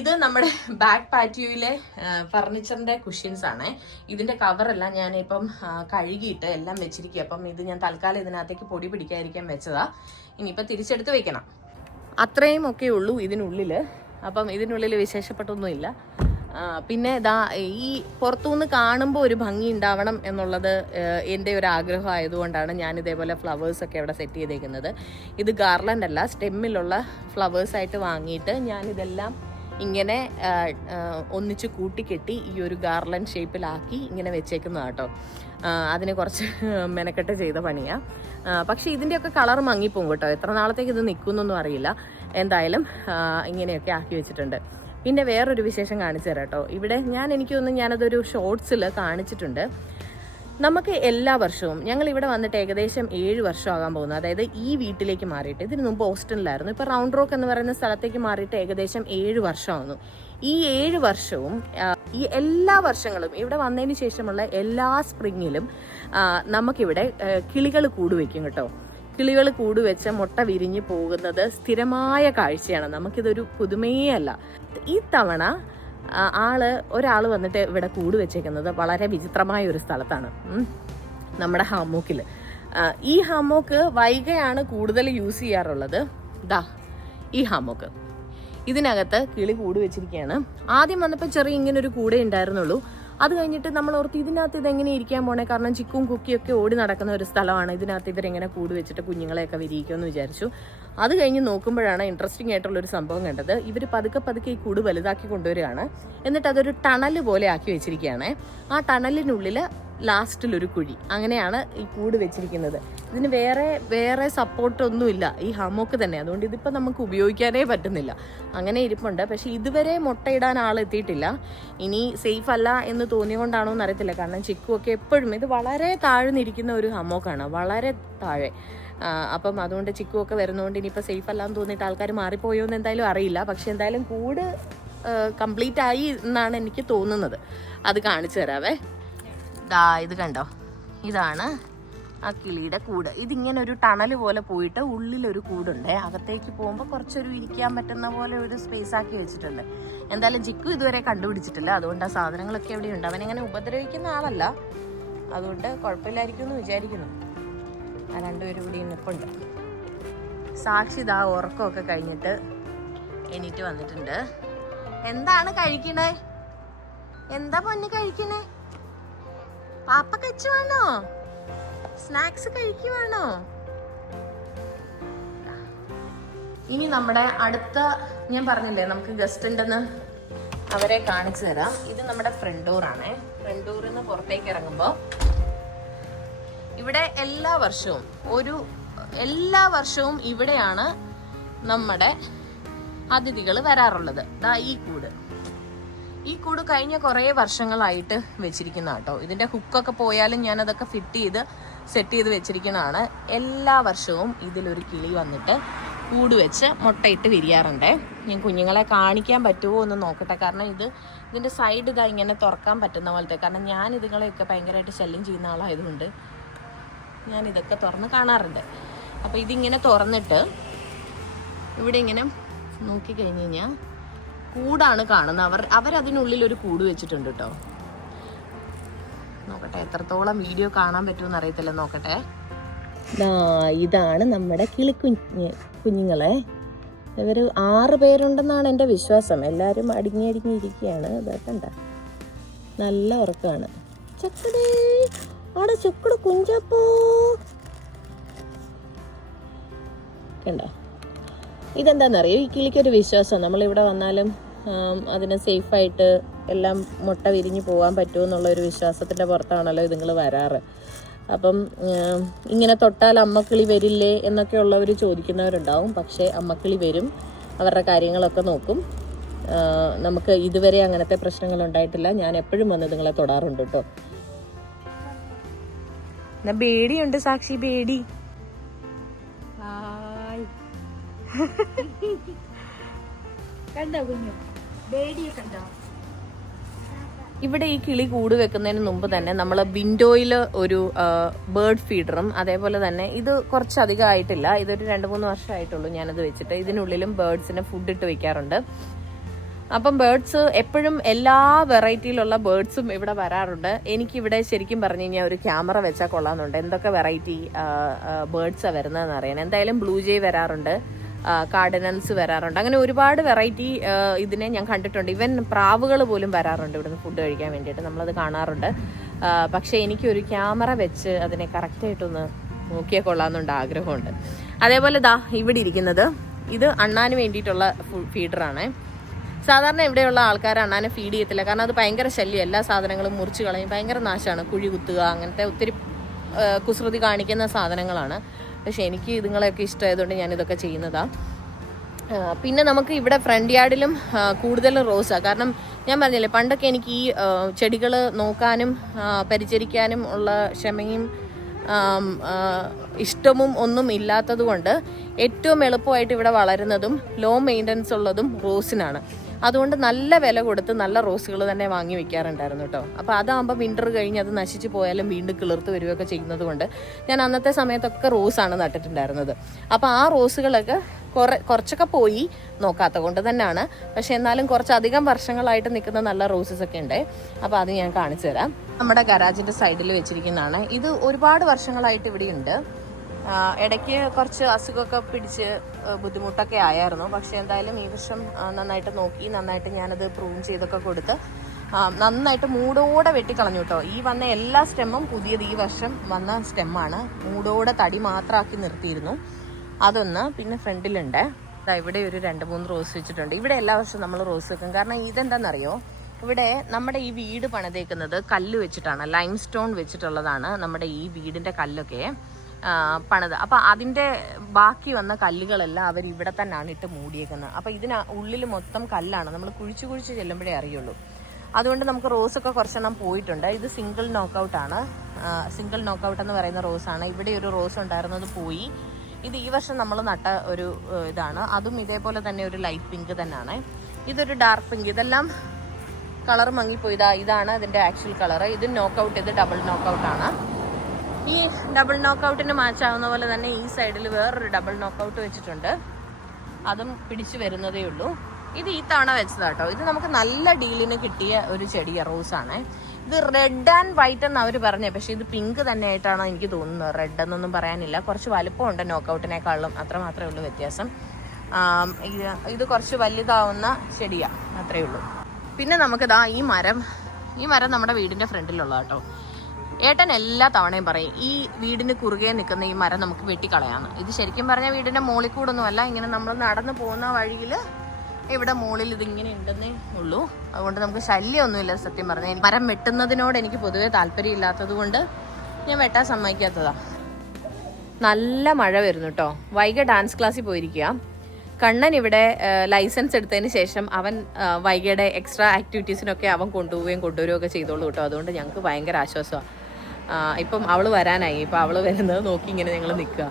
ഇത് നമ്മുടെ ബാക്ക് പാറ്റിയോയിലെ ഫർണിച്ചറിന്റെ കുഷ്യൻസ് ആണ്. ഇതിന്റെ കവറെല്ലാം ഞാനിപ്പം കഴുകിയിട്ട് എല്ലാം വെച്ചിരിക്കുക. അപ്പം ഇത് ഞാൻ തൽക്കാലം ഇതിനകത്തേക്ക് പൊടി പിടിക്കാതിരിക്കാൻ വെച്ചതാ. ഇനിയിപ്പോൾ തിരിച്ചെടുത്ത് വെക്കണം. അത്രയും ഒക്കെ ഉള്ളൂ ഇതിനുള്ളിൽ. അപ്പം ഇതിനുള്ളിൽ വിശേഷപ്പെട്ടൊന്നുമില്ല. പിന്നെ ഈ പുറത്തുനിന്ന് കാണുമ്പോൾ ഒരു ഭംഗി ഉണ്ടാവണം എന്നുള്ളത് എൻ്റെ ഒരു ആഗ്രഹം ആയതുകൊണ്ടാണ് ഞാൻ ഇതേപോലെ ഫ്ലവേഴ്സൊക്കെ ഇവിടെ സെറ്റ് ചെയ്തേക്കുന്നത്. ഇത് ഗാർലൻഡ് അല്ല, സ്റ്റെമ്മിലുള്ള ഫ്ലവേഴ്സായിട്ട് വാങ്ങിയിട്ട് ഞാനിതെല്ലാം ഇങ്ങനെ ഒന്നിച്ച് കൂട്ടിക്കെട്ടി ഈ ഒരു ഗാർലൻഡ് ഷേപ്പിലാക്കി ഇങ്ങനെ വെച്ചേക്കുന്നതാണ് കേട്ടോ. അതിന് കുറച്ച് മെനക്കെട്ട് ചെയ്ത പണിയാണ്. പക്ഷേ ഇതിൻ്റെയൊക്കെ കളർ മങ്ങിപ്പോകും കേട്ടോ. എത്ര നാളത്തേക്ക് ഇത് നിൽക്കുന്നൊന്നും അറിയില്ല. എന്തായാലും ഇങ്ങനെയൊക്കെ ആക്കി വെച്ചിട്ടുണ്ട്. പിന്നെ വേറൊരു വിശേഷം കാണിച്ചു തരാം കേട്ടോ. ഇവിടെ എനിക്ക് തോന്നുന്നു ഞാനതൊരു ഷോർട്സിൽ കാണിച്ചിട്ടുണ്ട്. നമുക്ക് എല്ലാ വർഷവും, ഞങ്ങൾ ഇവിടെ വന്നിട്ട് ഏകദേശം 7 വർഷമാകാൻ പോകുന്നു. അതായത് ഈ വീട്ടിലേക്ക് മാറിയിട്ട്. ഇതിന് മുമ്പ് ഓസ്റ്റിനിലായിരുന്നു. ഇപ്പോൾ റൗണ്ട് റോക്ക് എന്ന് പറയുന്ന സ്ഥലത്തേക്ക് മാറിയിട്ട് ഏകദേശം 7 വർഷമാകുന്നു. ഈ 7 വർഷവും ഈ എല്ലാ വർഷങ്ങളും ഇവിടെ വന്നതിന് ശേഷമുള്ള എല്ലാ സ്പ്രിങ്ങിലും നമുക്കിവിടെ കിളികൾ കൂടുവയ്ക്കും കേട്ടോ. കിളികൾ കൂടുവെച്ച് മുട്ട വിരിഞ്ഞ് പോകുന്നത് സ്ഥിരമായ കാഴ്ചയാണ്. നമുക്കിതൊരു പുതുമയേ അല്ല. ഈ തവണ ഒരാൾ വന്നിട്ട് ഇവിടെ കൂട് വെച്ചേക്കുന്നത് വളരെ വിചിത്രമായ ഒരു സ്ഥലത്താണ്, നമ്മുടെ ഹാമോക്കിൽ. ഈ ഹാമോക്ക് വൈഗയാണ് കൂടുതൽ യൂസ് ചെയ്യാറുള്ളത്. ഈ ഹാമോക്ക്, ഇതിനകത്ത് കിളി കൂട് വെച്ചിരിക്കുകയാണ്. ആദ്യം വന്നപ്പോൾ ചെറിയ ഇങ്ങനെ ഒരു കൂടെ ഉണ്ടായിരുന്നുള്ളൂ. അത് കഴിഞ്ഞിട്ട് നമ്മൾ ഓർത്ത് ഇതിനകത്ത് ഇതെങ്ങനെ ഇരിക്കാൻ പോണേ, കാരണം ചിക്കും കുക്കിയൊക്കെ ഓടി നടക്കുന്ന ഒരു സ്ഥലമാണ്. ഇതിനകത്ത് ഇവരെങ്ങനെ കൂട് വെച്ചിട്ട് കുഞ്ഞുങ്ങളെയൊക്കെ വിരിയിക്കുമെന്ന് വിചാരിച്ചു. അത് കഴിഞ്ഞ് നോക്കുമ്പോഴാണ് ഇൻട്രസ്റ്റിംഗ് ആയിട്ടുള്ളൊരു സംഭവം കണ്ടത്. ഇവർ പതുക്കെ ഈ കൂട് വലുതാക്കി കൊണ്ടുവരികയാണ്. എന്നിട്ട് അതൊരു ടണൽ പോലെ ആക്കി വെച്ചിരിക്കുകയാണ്. ആ ടണലിനുള്ളിൽ ലാസ്റ്റിലൊരു കുഴി, അങ്ങനെയാണ് ഈ കൂട് വെച്ചിരിക്കുന്നത്. ഇതിന് വേറെ സപ്പോർട്ടൊന്നുമില്ല, ഈ ഹമോക്ക് തന്നെ. അതുകൊണ്ട് ഇതിപ്പോൾ നമുക്ക് ഉപയോഗിക്കാനേ പറ്റുന്നില്ല, അങ്ങനെ ഇരിപ്പുണ്ട്. പക്ഷെ ഇതുവരെ മുട്ടയിടാൻ ആളെത്തിയിട്ടില്ല. ഇനി സേഫ് അല്ല എന്ന് തോന്നിയുകൊണ്ടാണോ എന്ന് അറിയത്തില്ല. കാരണം ചിക്കുമൊക്കെ എപ്പോഴും, ഇത് വളരെ താഴ്ന്നിരിക്കുന്ന ഒരു ഹമോക്കാണ്, വളരെ താഴെ. അപ്പം അതുകൊണ്ട് ചിക്കുമൊക്കെ വരുന്നതുകൊണ്ട് ഇനിയിപ്പോൾ സേഫ് അല്ല എന്ന് തോന്നിയിട്ട് ആൾക്കാർ മാറിപ്പോയോ എന്ന് എന്തായാലും അറിയില്ല. പക്ഷെ എന്തായാലും കൂട് കംപ്ലീറ്റ് ആയി എന്നാണ് എനിക്ക് തോന്നുന്നത്. അത് കാണിച്ചു തരാവേ. ഇത് കണ്ടോ, ഇതാണ് ആ കിളിയുടെ കൂട്. ഇതിങ്ങനെ ഒരു ടണൽ പോലെ പോയിട്ട് ഉള്ളിലൊരു കൂടുണ്ട്. അകത്തേക്ക് പോകുമ്പോൾ കുറച്ചൊരു ഇരിക്കാൻ പറ്റുന്ന പോലെ ഒരു സ്പേസ് ആക്കി വെച്ചിട്ടുണ്ട്. എന്തായാലും ചിക്കു ഇതുവരെ കണ്ടുപിടിച്ചിട്ടില്ല. അതുകൊണ്ട് ആ സാധനങ്ങളൊക്കെ എവിടെയുണ്ട്. അവനിങ്ങനെ ഉപദ്രവിക്കുന്ന ആളല്ല, അതുകൊണ്ട് കുഴപ്പമില്ലായിരിക്കും എന്ന് വിചാരിക്കുന്നു. ആ രണ്ടുപേരും ഇവിടെ നിൽപ്പുണ്ട്. സാക്ഷി ഉറക്കമൊക്കെ കഴിഞ്ഞിട്ട് എണീറ്റ് വന്നിട്ടുണ്ട്. എന്താണ് കഴിക്കണേ? എന്താ പൊന്ന് കഴിക്കണേ? പാപ്പ കഴിച്ചുവാണോ? സ്നാക്സ് കഴിക്കുവാണോ? ഇനി നമ്മുടെ അടുത്ത, ഞാൻ പറഞ്ഞില്ലേ നമുക്ക് ഗസ്റ്റ് ഉണ്ടെന്ന്, അവരെ കാണിച്ചു തരാം. ഇത് നമ്മുടെ ഫ്രണ്ട് ഡോറാണ്. ഫ്രണ്ട് ഡോറിൽ നിന്ന് പുറത്തേക്ക് ഇറങ്ങുമ്പോൾ ഇവിടെ എല്ലാ വർഷവും ഇവിടെയാണ് നമ്മുടെ അതിഥികൾ വരാറുള്ളത്. ദാ ഈ കൂട് കഴിഞ്ഞ കുറേ വർഷങ്ങളായിട്ട് വെച്ചിരിക്കുന്ന കേട്ടോ. ഇതിന്റെ ഹുക്കൊക്കെ പോയാലും ഞാൻ അതൊക്കെ സെറ്റ് ചെയ്ത് വെച്ചിരിക്കുന്നതാണ്. എല്ലാ വർഷവും ഇതിലൊരു കിളി വന്നിട്ട് കൂട് വെച്ച് മുട്ടയിട്ട് വിരിയാറുണ്ട്. ഞാൻ കുഞ്ഞുങ്ങളെ കാണിക്കാൻ പറ്റുമോ എന്ന് നോക്കട്ടെ. കാരണം ഇതിന്റെ സൈഡ് ഇതാ ഇങ്ങനെ തുറക്കാൻ പറ്റുന്ന പോലത്തെ. കാരണം ഞാൻ ഇതുങ്ങളെയൊക്കെ ഭയങ്കരമായിട്ട് ശല്യം ചെയ്യുന്ന ആളായതുകൊണ്ട് ഞാൻ ഇതൊക്കെ തുറന്ന് കാണാറുണ്ട്. അപ്പോൾ ഇതിങ്ങനെ തുറന്നിട്ട് ഇവിടെ ഇങ്ങനെ നോക്കിക്കഴിഞ്ഞ് കഴിഞ്ഞാൽ കൂടാണ് കാണുന്നത്. അവരതിനുള്ളിൽ ഒരു കൂട് വെച്ചിട്ടുണ്ട് കേട്ടോ. നോക്കട്ടെ എത്രത്തോളം വീഡിയോ കാണാൻ പറ്റുമെന്ന് അറിയത്തില്ല. നോക്കട്ടെ. ഇതാണ് നമ്മുടെ കുഞ്ഞുങ്ങളെ. ഇവർ 6 പേരുണ്ടെന്നാണ് എൻ്റെ വിശ്വാസം. എല്ലാവരും അടിങ്ങിയിരിക്കുകയാണ്. ഇതാക്കണ്ട, നല്ല ഉറക്കമാണ്. ചക്കടേ ആടെ ചക്കട് കുഞ്ചപ്പോ കണ്ടോ. ഇതെന്താണെന്നറിയോ, ഈ കിളിക്കൊരു വിശ്വാസം. നമ്മളിവിടെ വന്നാലും അതിന് സേഫായിട്ട് എല്ലാം മുട്ട വിരിഞ്ഞ് പോകാൻ പറ്റുമെന്നുള്ളൊരു വിശ്വാസത്തിൻ്റെ പുറത്താണല്ലോ ഇതുങ്ങൾ വരാറ്. അപ്പം ഇങ്ങനെ തൊട്ടാൽ അമ്മക്കിളി വരില്ലേ എന്നൊക്കെ ഉള്ളവർ ചോദിക്കുന്നവരുണ്ടാവും. പക്ഷേ അമ്മക്കിളി വരും, അവരുടെ കാര്യങ്ങളൊക്കെ നോക്കും. നമുക്ക് ഇതുവരെ അങ്ങനത്തെ പ്രശ്നങ്ങൾ ഉണ്ടായിട്ടില്ല. ഞാൻ എപ്പോഴും വന്ന് ഇതുങ്ങളെ തൊടാറുണ്ട് കേട്ടോ. ബേഡിയുണ്ട് സാക്ഷി, ബേഡി. കണ്ടോ കുഞ്ഞു, ബേഡിയൊക്കെ ഉണ്ടോ? ഇവിടെ ഈ കിളി കൂട് വെക്കുന്നതിന് മുമ്പ് തന്നെ നമ്മൾ വിൻഡോയിൽ ഒരു ബേർഡ് ഫീഡറും, അതേപോലെ തന്നെ ഇത് കുറച്ചധികം ആയിട്ടില്ല, ഇതൊരു 2-3 വർഷമായിട്ടുള്ളൂ ഞാനത് വെച്ചിട്ട്. ഇതിനുള്ളിലും ബേർഡ്സിന് ഫുഡ് ഇട്ട് വെക്കാറുണ്ട്. അപ്പം ബേർഡ്സ് എപ്പോഴും എല്ലാ വെറൈറ്റിയിലുള്ള ബേർഡ്സും ഇവിടെ വരാറുണ്ട്. എനിക്കിവിടെ ശരിക്കും പറഞ്ഞു കഴിഞ്ഞാൽ ഒരു ക്യാമറ വെച്ചാൽ കൊള്ളാമെന്നുണ്ട്, എന്തൊക്കെ വെറൈറ്റി ബേർഡ്സാണ് വരുന്നതെന്ന് അറിയാൻ. എന്തായാലും ബ്ലൂ ജേ വരാറുണ്ട്, കാർഡിനൽസ് വരാറുണ്ട്, അങ്ങനെ ഒരുപാട് വെറൈറ്റി ഇതിനെ ഞാൻ കണ്ടിട്ടുണ്ട്. ഇവൻ പ്രാവുകൾ പോലും വരാറുണ്ട് ഇവിടുന്ന് ഫുഡ് കഴിക്കാൻ വേണ്ടിയിട്ട്, നമ്മളത് കാണാറുണ്ട്. പക്ഷേ എനിക്കൊരു ക്യാമറ വെച്ച് അതിനെ കറക്റ്റായിട്ടൊന്ന് നോക്കിയാൽ കൊള്ളാമെന്നുണ്ട് ആഗ്രഹമുണ്ട്. അതേപോലെ ഇവിടെ ഇരിക്കുന്നത് ഇത് അണ്ണാന് വേണ്ടിയിട്ടുള്ള ഫീഡറാണ്. സാധാരണ ഇവിടെയുള്ള ആൾക്കാർ അണ്ണാനെ ഫീഡ് ചെയ്യത്തില്ല, കാരണം അത് ഭയങ്കര ശല്യം, എല്ലാ സാധനങ്ങളും മുറിച്ച് കളയും, ഭയങ്കര നാശമാണ്, കുഴി കുത്തുക, അങ്ങനത്തെ ഒത്തിരി കുസൃതി കാണിക്കുന്ന സാധനങ്ങളാണ്. പക്ഷെ എനിക്ക് ഇതുങ്ങളെയൊക്കെ ഇഷ്ടമായതുകൊണ്ട് ഞാനിതൊക്കെ ചെയ്യുന്നതാണ്. പിന്നെ നമുക്ക് ഇവിടെ ഫ്രണ്ട് യാർഡിലും കൂടുതൽ റോസാണ്. കാരണം ഞാൻ പറഞ്ഞില്ലേ, പണ്ടൊക്കെ എനിക്ക് ഈ ചെടികൾ നോക്കാനും പരിചരിക്കാനും ഉള്ള ക്ഷമയും ഇഷ്ടവും ഒന്നും ഇല്ലാത്തത് കൊണ്ട് ഏറ്റവും എളുപ്പമായിട്ട് ഇവിടെ വളരുന്നതും ലോ മെയിൻ്റനൻസ് ഉള്ളതും റോസിനാണ്. അതുകൊണ്ട് നല്ല വില കൊടുത്ത് നല്ല റോസുകൾ തന്നെ വാങ്ങി വെക്കാറുണ്ടായിരുന്നു കേട്ടോ. അപ്പോൾ അതാകുമ്പോൾ വിൻ്റർ കഴിഞ്ഞ് അത് നശിച്ച് പോയാലും വീണ്ടും കിളിർത്ത് വരികയൊക്കെ ചെയ്യുന്നത് കൊണ്ട് ഞാൻ അന്നത്തെ സമയത്തൊക്കെ റോസാണ് നട്ടിട്ടുണ്ടായിരുന്നത്. അപ്പോൾ ആ റോസുകളൊക്കെ കുറച്ചൊക്കെ പോയി, നോക്കാത്ത കൊണ്ട് തന്നെയാണ്. പക്ഷെ എന്നാലും കുറച്ചധികം വർഷങ്ങളായിട്ട് നിൽക്കുന്ന നല്ല റോസസ് ഒക്കെ ഉണ്ട്. അപ്പോൾ അത് ഞാൻ കാണിച്ചു തരാം. നമ്മുടെ ഗരാജിൻ്റെ സൈഡിൽ വെച്ചിരിക്കുന്നതാണ്. ഇത് ഒരുപാട് വർഷങ്ങളായിട്ട് ഇവിടെ ഉണ്ട്. ഇടയ്ക്ക് കുറച്ച് അസുഖമൊക്കെ പിടിച്ച് ബുദ്ധിമുട്ടൊക്കെ ആയിരുന്നു. പക്ഷെ എന്തായാലും ഈ വർഷം നന്നായിട്ട് നോക്കി, നന്നായിട്ട് ഞാനത് പ്രൂവ് ചെയ്തൊക്കെ കൊടുത്ത് നന്നായിട്ട് മൂടോടെ വെട്ടിക്കളഞ്ഞു കേട്ടോ. ഈ വന്ന എല്ലാ സ്റ്റെമ്മും പുതിയത് ഈ വർഷം വന്ന സ്റ്റെമ്മാണ്. മൂടോടെ തടി മാത്രമാക്കി നിർത്തിയിരുന്നു. അതൊന്ന്. പിന്നെ ഫ്രണ്ടിലുണ്ട് ഇവിടെ ഒരു 2-3 റോസ് വെച്ചിട്ടുണ്ട്. ഇവിടെ എല്ലാ വർഷവും നമ്മൾ റോസ് വെക്കും. കാരണം ഇതെന്താണെന്നറിയോ, ഇവിടെ നമ്മുടെ ഈ വീട് പണിതേക്കുന്നത് കല്ല് വെച്ചിട്ടാണ്, ലൈം സ്റ്റോൺ വെച്ചിട്ടുള്ളതാണ് നമ്മുടെ ഈ വീടിൻ്റെ കല്ലൊക്കെ പണിത്. അപ്പം അതിൻ്റെ ബാക്കി വന്ന കല്ലുകളെല്ലാം അവർ ഇവിടെ തന്നെയാണ് ഇട്ട് മൂടിയേക്കുന്നത്. അപ്പം ഇതിന് ഉള്ളിൽ മൊത്തം കല്ലാണ്, നമ്മൾ കുഴിച്ച് ചെല്ലുമ്പോഴേ അറിയുള്ളൂ. അതുകൊണ്ട് നമുക്ക് റോസൊക്കെ കുറച്ചെണ്ണം പോയിട്ടുണ്ട്. ഇത് സിംഗിൾ നോക്കൗട്ടാണ്. സിംഗിൾ നോക്കൗട്ട് എന്ന് പറയുന്ന റോസാണ്. ഇവിടെ ഒരു റോസ് ഉണ്ടായിരുന്നത് പോയി. ഇത് ഈ വർഷം നമ്മൾ നട്ട ഒരു ഇതാണ്. അതും ഇതേപോലെ തന്നെ ഒരു ലൈറ്റ് പിങ്ക് തന്നെയാണ്. ഇതൊരു ഡാർക്ക് പിങ്ക്. ഇതെല്ലാം കളർ മങ്ങിപ്പോയി. ഇതാണ് ഇതിൻ്റെ ആക്ച്വൽ കളർ. ഇത് നോക്കൗട്ട്, ഇത് ഡബിൾ നോക്കൗട്ടാണ്. ഈ ഡബിൾ നോക്കൗട്ടിന് മാച്ച് ആവുന്ന പോലെ തന്നെ ഈ സൈഡിൽ വേറൊരു ഡബിൾ നോക്കൗട്ട് വെച്ചിട്ടുണ്ട്. അതും പിടിച്ചു വരുന്നതേ ഉള്ളൂ. ഇത് ഈ തവണ വെച്ചതാട്ടോ. ഇത് നമുക്ക് നല്ല ഡീലിന് കിട്ടിയ ഒരു ചെടിയാണ്, റോസാണ്. ഇത് റെഡ് ആൻഡ് വൈറ്റ് എന്ന് അവർ പറഞ്ഞേ, പക്ഷെ ഇത് പിങ്ക് തന്നെ ആയിട്ടാണ് എനിക്ക് തോന്നുന്നത്. റെഡ് എന്നൊന്നും പറയാനില്ല, കുറച്ച് വലുപ്പമുണ്ട് നോക്കൗട്ടിനേക്കാളും, അത്ര മാത്രമേ ഉള്ളൂ വ്യത്യാസം. ഇത് കുറച്ച് വലുതാവുന്ന ചെടിയാണ്, അത്രയേ ഉള്ളൂ. പിന്നെ നമുക്ക് ഈ മരം നമ്മുടെ വീടിൻ്റെ ഫ്രണ്ടിലുള്ള കേട്ടോ. ഏട്ടൻ എല്ലാ തവണയും പറയും ഈ വീടിന് കുറുകെ നിൽക്കുന്ന ഈ മരം നമുക്ക് വെട്ടിക്കളയാന്ന്. ഇത് ശരിക്കും പറഞ്ഞാൽ വീടിന്റെ മോളിൽ കൂടൊന്നും അല്ല, ഇങ്ങനെ നമ്മൾ നടന്നു പോകുന്ന വഴിയിൽ ഇവിടെ മുകളിൽ ഇതിങ്ങനെ ഉണ്ടെന്നേ ഉള്ളൂ. അതുകൊണ്ട് നമുക്ക് ശല്യമൊന്നുമില്ല. സത്യം പറഞ്ഞാൽ മരം വെട്ടുന്നതിനോട് എനിക്ക് പൊതുവെ താല്പര്യമില്ലാത്തത് കൊണ്ട് ഞാൻ വെട്ടാൻ സമ്മതിക്കാത്തതാ. നല്ല മഴ വരുന്നു കേട്ടോ. വൈകി ഡാൻസ് ക്ലാസ്സിൽ പോയിരിക്കുക. കണ്ണൻ ഇവിടെ ലൈസൻസ് എടുത്തതിന് ശേഷം അവൻ വൈകിയുടെ എക്സ്ട്രാ ആക്ടിവിറ്റീസിനൊക്കെ അവൻ കൊണ്ടുവരികയൊക്കെ ചെയ്തോളൂ കേട്ടോ. അതുകൊണ്ട് ഞങ്ങൾക്ക് ഭയങ്കര ആശ്വാസമാണ്. ഇപ്പം അവള് വരാനായി. ഇപ്പം അവള് വരുന്നത് നോക്കി ഇങ്ങനെ ഞങ്ങൾ നിൽക്കുക.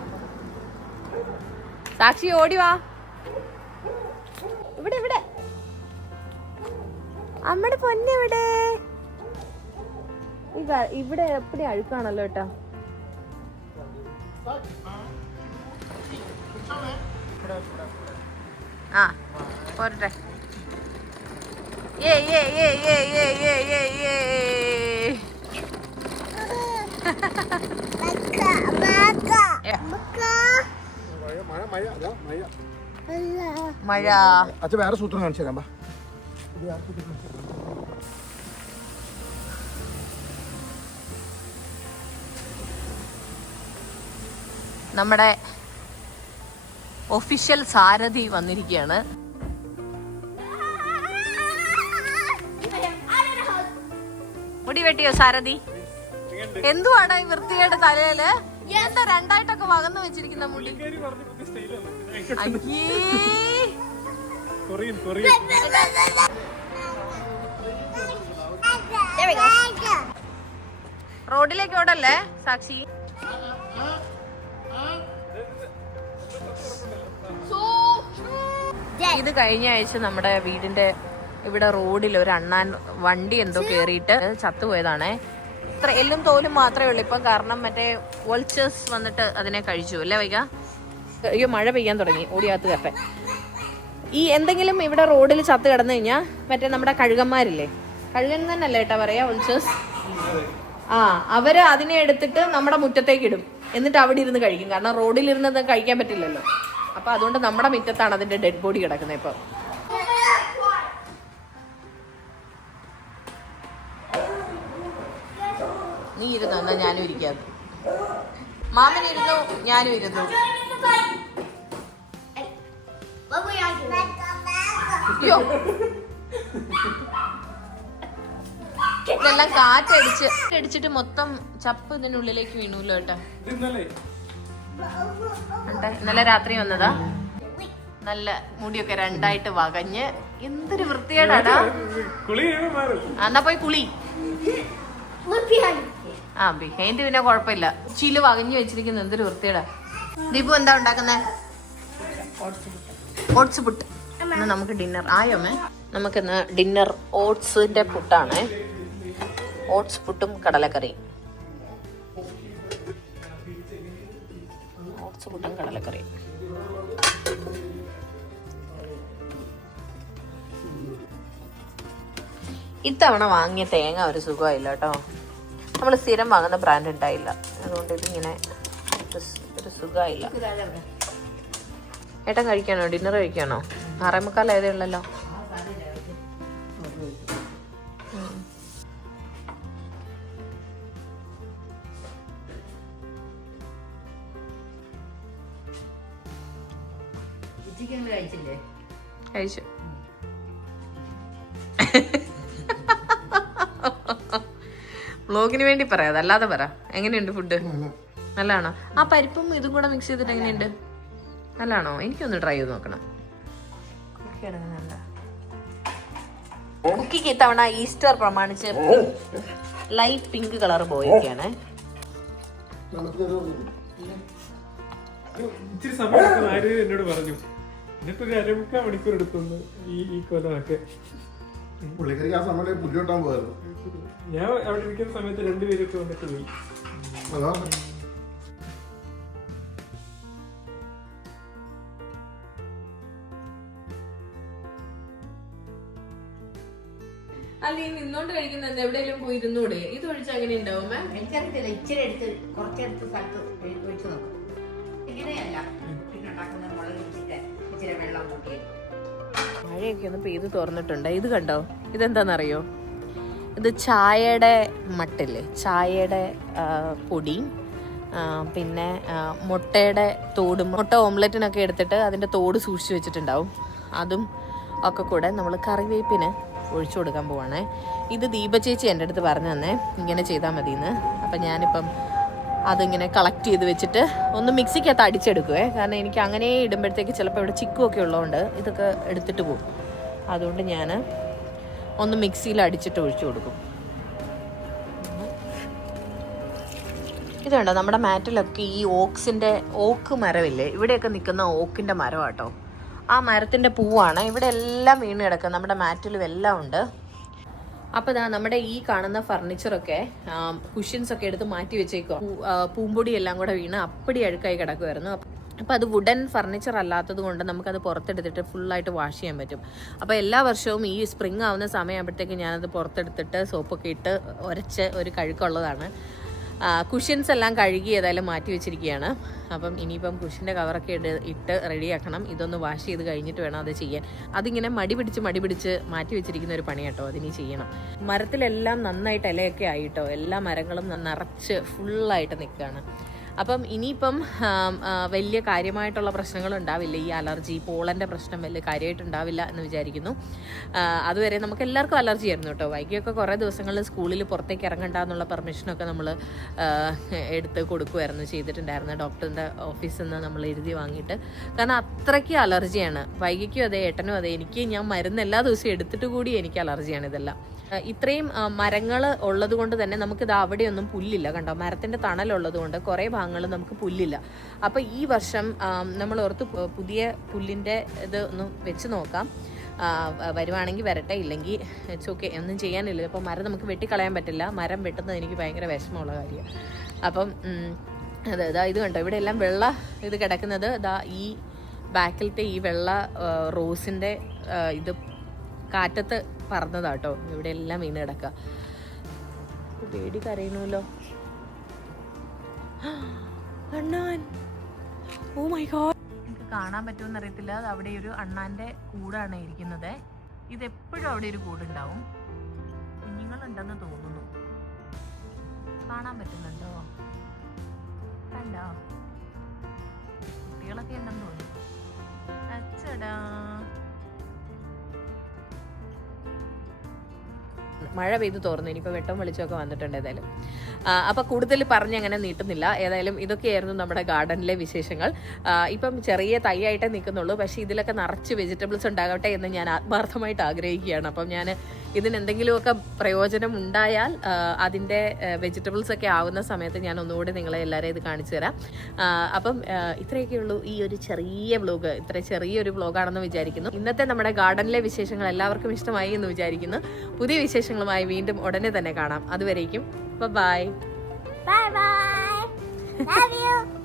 സാക്ഷി ഓടി വാ. ഇവിടെ ഇവിടെ അമ്മയുടെ പൊന്നിവിടെ. ഇവിടെ എപ്പോഴും അഴുക്കാണല്ലോ കേട്ടോ. ആ പോരട്ടെ. മഴ അച്ഛൻ വേറെ സൂത്രം കാണിച്ചു തരാം. നമ്മുടെ ഒഫീഷ്യൽ സാരഥി വന്നിരിക്കുകയാണ്. മുടി വെട്ടിയോ സാരഥി? എന്തുവാടാ ഈ വൃത്തിയുടെ തലയില്? എന്താ രണ്ടായിട്ടൊക്കെ വകന്നു വെച്ചിരിക്കുന്ന മുടി? റോഡിലേക്ക് ഓടല്ലേ സാക്ഷി? ഇത് കഴിഞ്ഞ ആഴ്ച നമ്മുടെ വീടിന്റെ ഇവിടെ റോഡിൽ ഒരു അണ്ണാൻ വണ്ടി എന്തോ കേറിയിട്ട് ചത്തുപോയതാണേ. ഇത്ര എല്ലും തോലും മാത്രമേ ഉള്ളൂ ഇപ്പം. കാരണം മറ്റേ വൾച്ചേഴ്സ് വന്നിട്ട് അതിനെ കഴിച്ചു അല്ലേ വൈക? അയ്യോ മഴ പെയ്യാൻ തുടങ്ങി. ഓടിയാത്ത് കപ്പ. ഈ എന്തെങ്കിലും ഇവിടെ റോഡിൽ ചത്ത് കിടന്നു കഴിഞ്ഞാൽ മറ്റേ നമ്മുടെ കഴുകന്മാരില്ലേ, കഴുകൻ തന്നെയല്ലേ ഏട്ടാ പറയാ, വൾച്ചേഴ്സ്. ആ അവര് അതിനെ എടുത്തിട്ട് നമ്മുടെ മുറ്റത്തേക്ക് ഇടും. എന്നിട്ട് അവിടെ ഇരുന്ന് കഴിക്കും. കാരണം റോഡിൽ ഇരുന്നത് കഴിക്കാൻ പറ്റില്ലല്ലോ. അപ്പൊ അതുകൊണ്ട് നമ്മുടെ മുറ്റത്താണ് അതിന്റെ ഡെഡ് ബോഡി കിടക്കുന്നത് ഇപ്പൊ. നീ ഇരുന്നു എന്നാ ഞാനും ഇരിക്കാതെ. മാമനിരുന്നു, ഞാനും ഇരുന്നു. ഇതെല്ലാം കാറ്റടിച്ചിട്ട് മൊത്തം ചപ്പ് ഇതിനുള്ളിലേക്ക് വീണൂല്ലോ കേട്ടാ. ഇന്നലെ രാത്രി വന്നതാ. നല്ല മുടിയൊക്കെ രണ്ടായിട്ട് വകഞ്ഞ് എന്തൊരു വൃത്തിയേടാടാ. എന്നാ പോയി കുളി. ആ ബിഹൈൻഡ് പിന്നെ കുഴപ്പമില്ല. ചില് വകഞ്ഞു വെച്ചിരിക്കുന്ന എന്തൊരു വൃത്തിയേടാ. ദീപു എന്താ ഉണ്ടാക്കുന്നേ? ഓട്സ് പുട്ട്. ഇന്ന് നമുക്ക് ഡിന്നർ ആയോമേ. നമുക്കിന്ന് ഡിന്നർ ഓട്സിന്റെ പുട്ടാണ്. ഓട്സ് പുട്ടും കടലക്കറിയും. ഓട്സ് പുട്ടും കടലക്കറിയും. ഇത്തവണ വാങ്ങിയ തേങ്ങ ഒരു സുഖമായില്ല കേട്ടോ. നമ്മൾ സ്ഥിരം വാങ്ങുന്ന ബ്രാൻഡ് ഉണ്ടായില്ല. അതുകൊണ്ട് ഇതിങ്ങനെ ഒരു സുഖമായില്ല. ഏട്ടൻ കഴിക്കാനോ? ഡിന്നർ കഴിക്കാനോ? 6:45 ആയതേ ഉള്ളല്ലോ. കഴിച്ചു. വ്ലോഗിന് വേണ്ടി പറയാതെ അല്ലാതെ പറ. എങ്ങനെയുണ്ട് ഫുഡ്? നല്ലതാണോ? ആ പരിപ്പും ഇതും കൂടെ മിക്സ് ചെയ്തിട്ട് എങ്ങനെയുണ്ട്? നല്ലതാണോ? എനിക്കൊന്ന് ട്രൈ ചെയ്ത് നോക്കണം. കുക്കിക്ക് ഇത്തവണ ഈസ്റ്റർ പ്രമാണിച്ച് ലൈറ്റ് പിങ്ക് കളർ ബോയൊക്കെയാണ്. ഇച്ചിരി സമയം എന്നോട് പറഞ്ഞു. എന്നിട്ടൊരു 1/4 മണിക്കൂർ എടുക്കുന്നു ഈ കൊലമൊക്കെ. പുള്ളിക്കാരിക്ക് ആ സമയത്ത് പുല്ല് വെട്ടാൻ പോയായിരുന്നു. ഞാൻ അവിടെ ഇരിക്കുന്ന സമയത്ത് 2 പേരൊക്കെ വന്നിട്ട് പോയി. അല്ല ഈ നിന്നോണ്ട് കഴിക്കുന്നത് എവിടെയെങ്കിലും പോയി ഇരുന്നൂടെ? ഇത് ഒഴിച്ച് അങ്ങനെ ഉണ്ടാവും? എനിക്കറിയത്തില്ല. ഇച്ചിരി എടുത്ത് കുറച്ചെടുത്ത് സ്ഥലത്ത് ഒഴിച്ചു നോക്കും. ഇങ്ങനെയല്ല ഉണ്ടാക്കുന്ന മുളക് ഇച്ചിട്ട് ഇച്ചിരി വെള്ളം കൂട്ടി. മഴയൊക്കെ ഒന്ന് പെയ്ത് തുറന്നിട്ടുണ്ട്. ഇത് കണ്ടോ? ഇതെന്താണെന്നറിയോ? ഇത് ചായയുടെ മട്ടില്ലേ, ചായയുടെ പൊടിയും പിന്നെ മുട്ടയുടെ തോടും, മുട്ട ഓംലെറ്റിനൊക്കെ എടുത്തിട്ട് അതിൻ്റെ തോട് സൂക്ഷിച്ച് വെച്ചിട്ടുണ്ടാവും, അതും ഒക്കെ കൂടെ നമ്മൾ കറിവേപ്പിന് ഒഴിച്ചു കൊടുക്കാൻ പോവാണേ. ഇത് ദീപ ചേച്ചി എൻ്റെ അടുത്ത് പറഞ്ഞു തന്നെ ഇങ്ങനെ ചെയ്താൽ മതിയെന്ന്. അപ്പം ഞാനിപ്പം അതിങ്ങനെ കളക്ട് ചെയ്ത് വെച്ചിട്ട് ഒന്ന് മിക്സിക്കകത്ത് അടിച്ചെടുക്കുവേ. കാരണം എനിക്ക് അങ്ങനെ ഇടുമ്പോഴത്തേക്ക് ചിലപ്പോൾ ഇവിടെ ചിക്കുമൊക്കെ ഉള്ളതുകൊണ്ട് ഇതൊക്കെ എടുത്തിട്ട് പോകും. അതുകൊണ്ട് ഞാൻ ഒന്ന് മിക്സിയിൽ അടിച്ചിട്ട് ഒഴിച്ചു കൊടുക്കും. ഇതുണ്ടോ നമ്മുടെ മാറ്റിലൊക്കെ ഈ ഓക്ക് മരമില്ലേ, ഇവിടെയൊക്കെ നിൽക്കുന്ന ഓക്കിൻ്റെ മരം കേട്ടോ. ആ മരത്തിൻ്റെ പൂവാണ് ഇവിടെ എല്ലാം വീണ് കിടക്കുക. നമ്മുടെ മാറ്റിലും എല്ലാം ഉണ്ട്. അപ്പോൾ ഇതാ നമ്മുടെ ഈ കാണുന്ന ഫർണിച്ചറൊക്കെ കുഷ്യൻസൊക്കെ എടുത്ത് മാറ്റി വെച്ചേക്കോ. പൂമ്പൊടി എല്ലാം കൂടെ വീണ് അപ്പടി അഴുക്കായി കിടക്കുമായിരുന്നു. അപ്പോൾ അത് വുഡൻ ഫർണിച്ചർ അല്ലാത്തത് കൊണ്ട് നമുക്കത് പുറത്തെടുത്തിട്ട് ഫുള്ളായിട്ട് വാഷ് ചെയ്യാൻ പറ്റും. അപ്പോൾ എല്ലാ വർഷവും ഈ സ്പ്രിങ് ആവുന്ന സമയമാകുമ്പോഴത്തേക്ക് ഞാനത് പുറത്തെടുത്തിട്ട് സോപ്പൊക്കെ ഇട്ട് ഉരച്ച് ഒരു കഴുക്കുള്ളതാണ്. കുഷ്യൻസ് എല്ലാം കഴുകി ഏതായാലും മാറ്റി വെച്ചിരിക്കുകയാണ്. അപ്പം ഇനിയിപ്പം കുഷ്യൻ്റെ കവറൊക്കെ ഇട്ട് റെഡിയാക്കണം. ഇതൊന്ന് വാഷ് ചെയ്ത് കഴിഞ്ഞിട്ട് വേണം അത് ചെയ്യാൻ. അതിങ്ങനെ മടി പിടിച്ച് മാറ്റി വെച്ചിരിക്കുന്ന ഒരു പണി കേട്ടോ, അതിനി ചെയ്യണം. മരത്തിലെല്ലാം നന്നായിട്ട് ഇലയൊക്കെ ആയിട്ടോ, എല്ലാ മരങ്ങളും നിറച്ച് ഫുള്ളായിട്ട് നിൽക്കുകയാണ്. അപ്പം ഇനിയിപ്പം വലിയ കാര്യമായിട്ടുള്ള പ്രശ്നങ്ങളുണ്ടാവില്ല. ഈ അലർജി പോളൻ്റെ പ്രശ്നം വലിയ കാര്യമായിട്ടുണ്ടാവില്ല എന്ന് വിചാരിക്കുന്നു. അതുവരെ നമുക്ക് എല്ലാവർക്കും അലർജി ആയിരുന്നു കേട്ടോ. വൈകിയൊക്കെ കുറേ ദിവസങ്ങളിൽ സ്കൂളിൽ പുറത്തേക്ക് ഇറങ്ങണ്ട എന്നുള്ള പെർമിഷനൊക്കെ നമ്മൾ എടുത്ത് കൊടുക്കുമായിരുന്നു, ചെയ്തിട്ടുണ്ടായിരുന്നു. ഡോക്ടറിൻ്റെ ഓഫീസിൽ നിന്ന് നമ്മൾ എഴുതി വാങ്ങിയിട്ട്. കാരണം അത്രയ്ക്ക് അലർജിയാണ്. വൈകിക്കും അതെ, ഏട്ടനും അതെ. ഞാൻ മരുന്ന് എല്ലാ ദിവസവും എടുത്തിട്ട് കൂടി എനിക്ക് അലർജിയാണ് ഇതെല്ലാം. ഇത്രയും മരങ്ങൾ ഉള്ളത് കൊണ്ട് തന്നെ നമുക്കിത് അവിടെയൊന്നും പുല്ലില്ല കണ്ടോ. മരത്തിൻ്റെ തണലുള്ളത് കൊണ്ട് കുറേ ഭാഗങ്ങളിൽ നമുക്ക് പുല്ലില്ല. അപ്പോൾ ഈ വർഷം നമ്മൾ ഓർത്ത് പുതിയ പുല്ലിൻ്റെ ഇത് ഒന്ന് വെച്ച് നോക്കാം. വരുവാണെങ്കിൽ വരട്ടെ, ഇല്ലെങ്കിൽ ഓക്കെ, ഒന്നും ചെയ്യാനില്ല. അപ്പോൾ മരം നമുക്ക് വെട്ടിക്കളയാൻ പറ്റില്ല. മരം വെട്ടുന്നത് എനിക്ക് ഭയങ്കര വിഷമമുള്ള കാര്യമാണ്. അപ്പം അതെ, ഇത് കണ്ടോ ഇവിടെ എല്ലാം വെള്ള ഇത് കിടക്കുന്നത്. ഈ ബാക്കിലത്തെ ഈ വെള്ള റോസിൻ്റെ ഇത് കാറ്റത്ത് പറന്നതാട്ടോ. ഇവിടെ എല്ലാം വീണ് കിടക്കുക. പേടി കരയണമല്ലോ. അണ്ണാൻ, ഓ മൈ ഗോഡ്. എനിക്ക് കാണാൻ പറ്റുമെന്ന് അറിയത്തില്ല. അത് അവിടെ ഒരു അണ്ണാൻ്റെ കൂടാണ് ഇരിക്കുന്നത്. ഇതെപ്പോഴും അവിടെ ഒരു കൂടുണ്ടാവും. കുഞ്ഞുങ്ങളുണ്ടെന്ന് തോന്നുന്നു. കാണാൻ പറ്റുന്നുണ്ടോ? കണ്ടോ? കുട്ടികളൊക്കെ ഉണ്ടെന്ന് തോന്നുന്നു. അച്ചടാ, മഴ പെയ്ത് തോർന്നു. ഇനിയിപ്പോൾ വെട്ടം വെളിച്ചമൊക്കെ വന്നിട്ടുണ്ട്. ഏതായാലും അപ്പോൾ കൂടുതൽ പറഞ്ഞ് അങ്ങനെ നീട്ടുന്നില്ല. ഏതായാലും ഇതൊക്കെയായിരുന്നു നമ്മുടെ ഗാർഡനിലെ വിശേഷങ്ങൾ. ഇപ്പം ചെറിയ തൈയായിട്ടേ നിൽക്കുന്നുള്ളൂ. പക്ഷേ ഇതിലൊക്കെ നിറച്ച് വെജിറ്റബിൾസ് ഉണ്ടാകട്ടെ എന്ന് ഞാൻ ആത്മാർത്ഥമായിട്ട് ആഗ്രഹിക്കുകയാണ്. അപ്പം ഞാൻ ഇതിനെന്തെങ്കിലുമൊക്കെ പ്രയോജനം ഉണ്ടായാൽ അതിൻ്റെ വെജിറ്റബിൾസൊക്കെ ആവുന്ന സമയത്ത് ഞാൻ ഒന്നുകൂടി നിങ്ങളെ എല്ലാവരെയും ഇത് കാണിച്ചു തരാം. അപ്പം ഇത്രയൊക്കെയുള്ളൂ ഈ ഒരു ചെറിയ വ്ലോഗ്. ഇത്ര ചെറിയൊരു വ്ലോഗാണെന്ന് വിചാരിക്കുന്നു. ഇന്നത്തെ നമ്മുടെ ഗാർഡനിലെ വിശേഷങ്ങൾ എല്ലാവർക്കും ഇഷ്ടമായി എന്ന് വിചാരിക്കുന്നു. പുതിയ വിശേഷങ്ങളുമായി വീണ്ടും ഉടനെ തന്നെ കാണാം. അതുവരേക്കും by. Bye bye. Love you.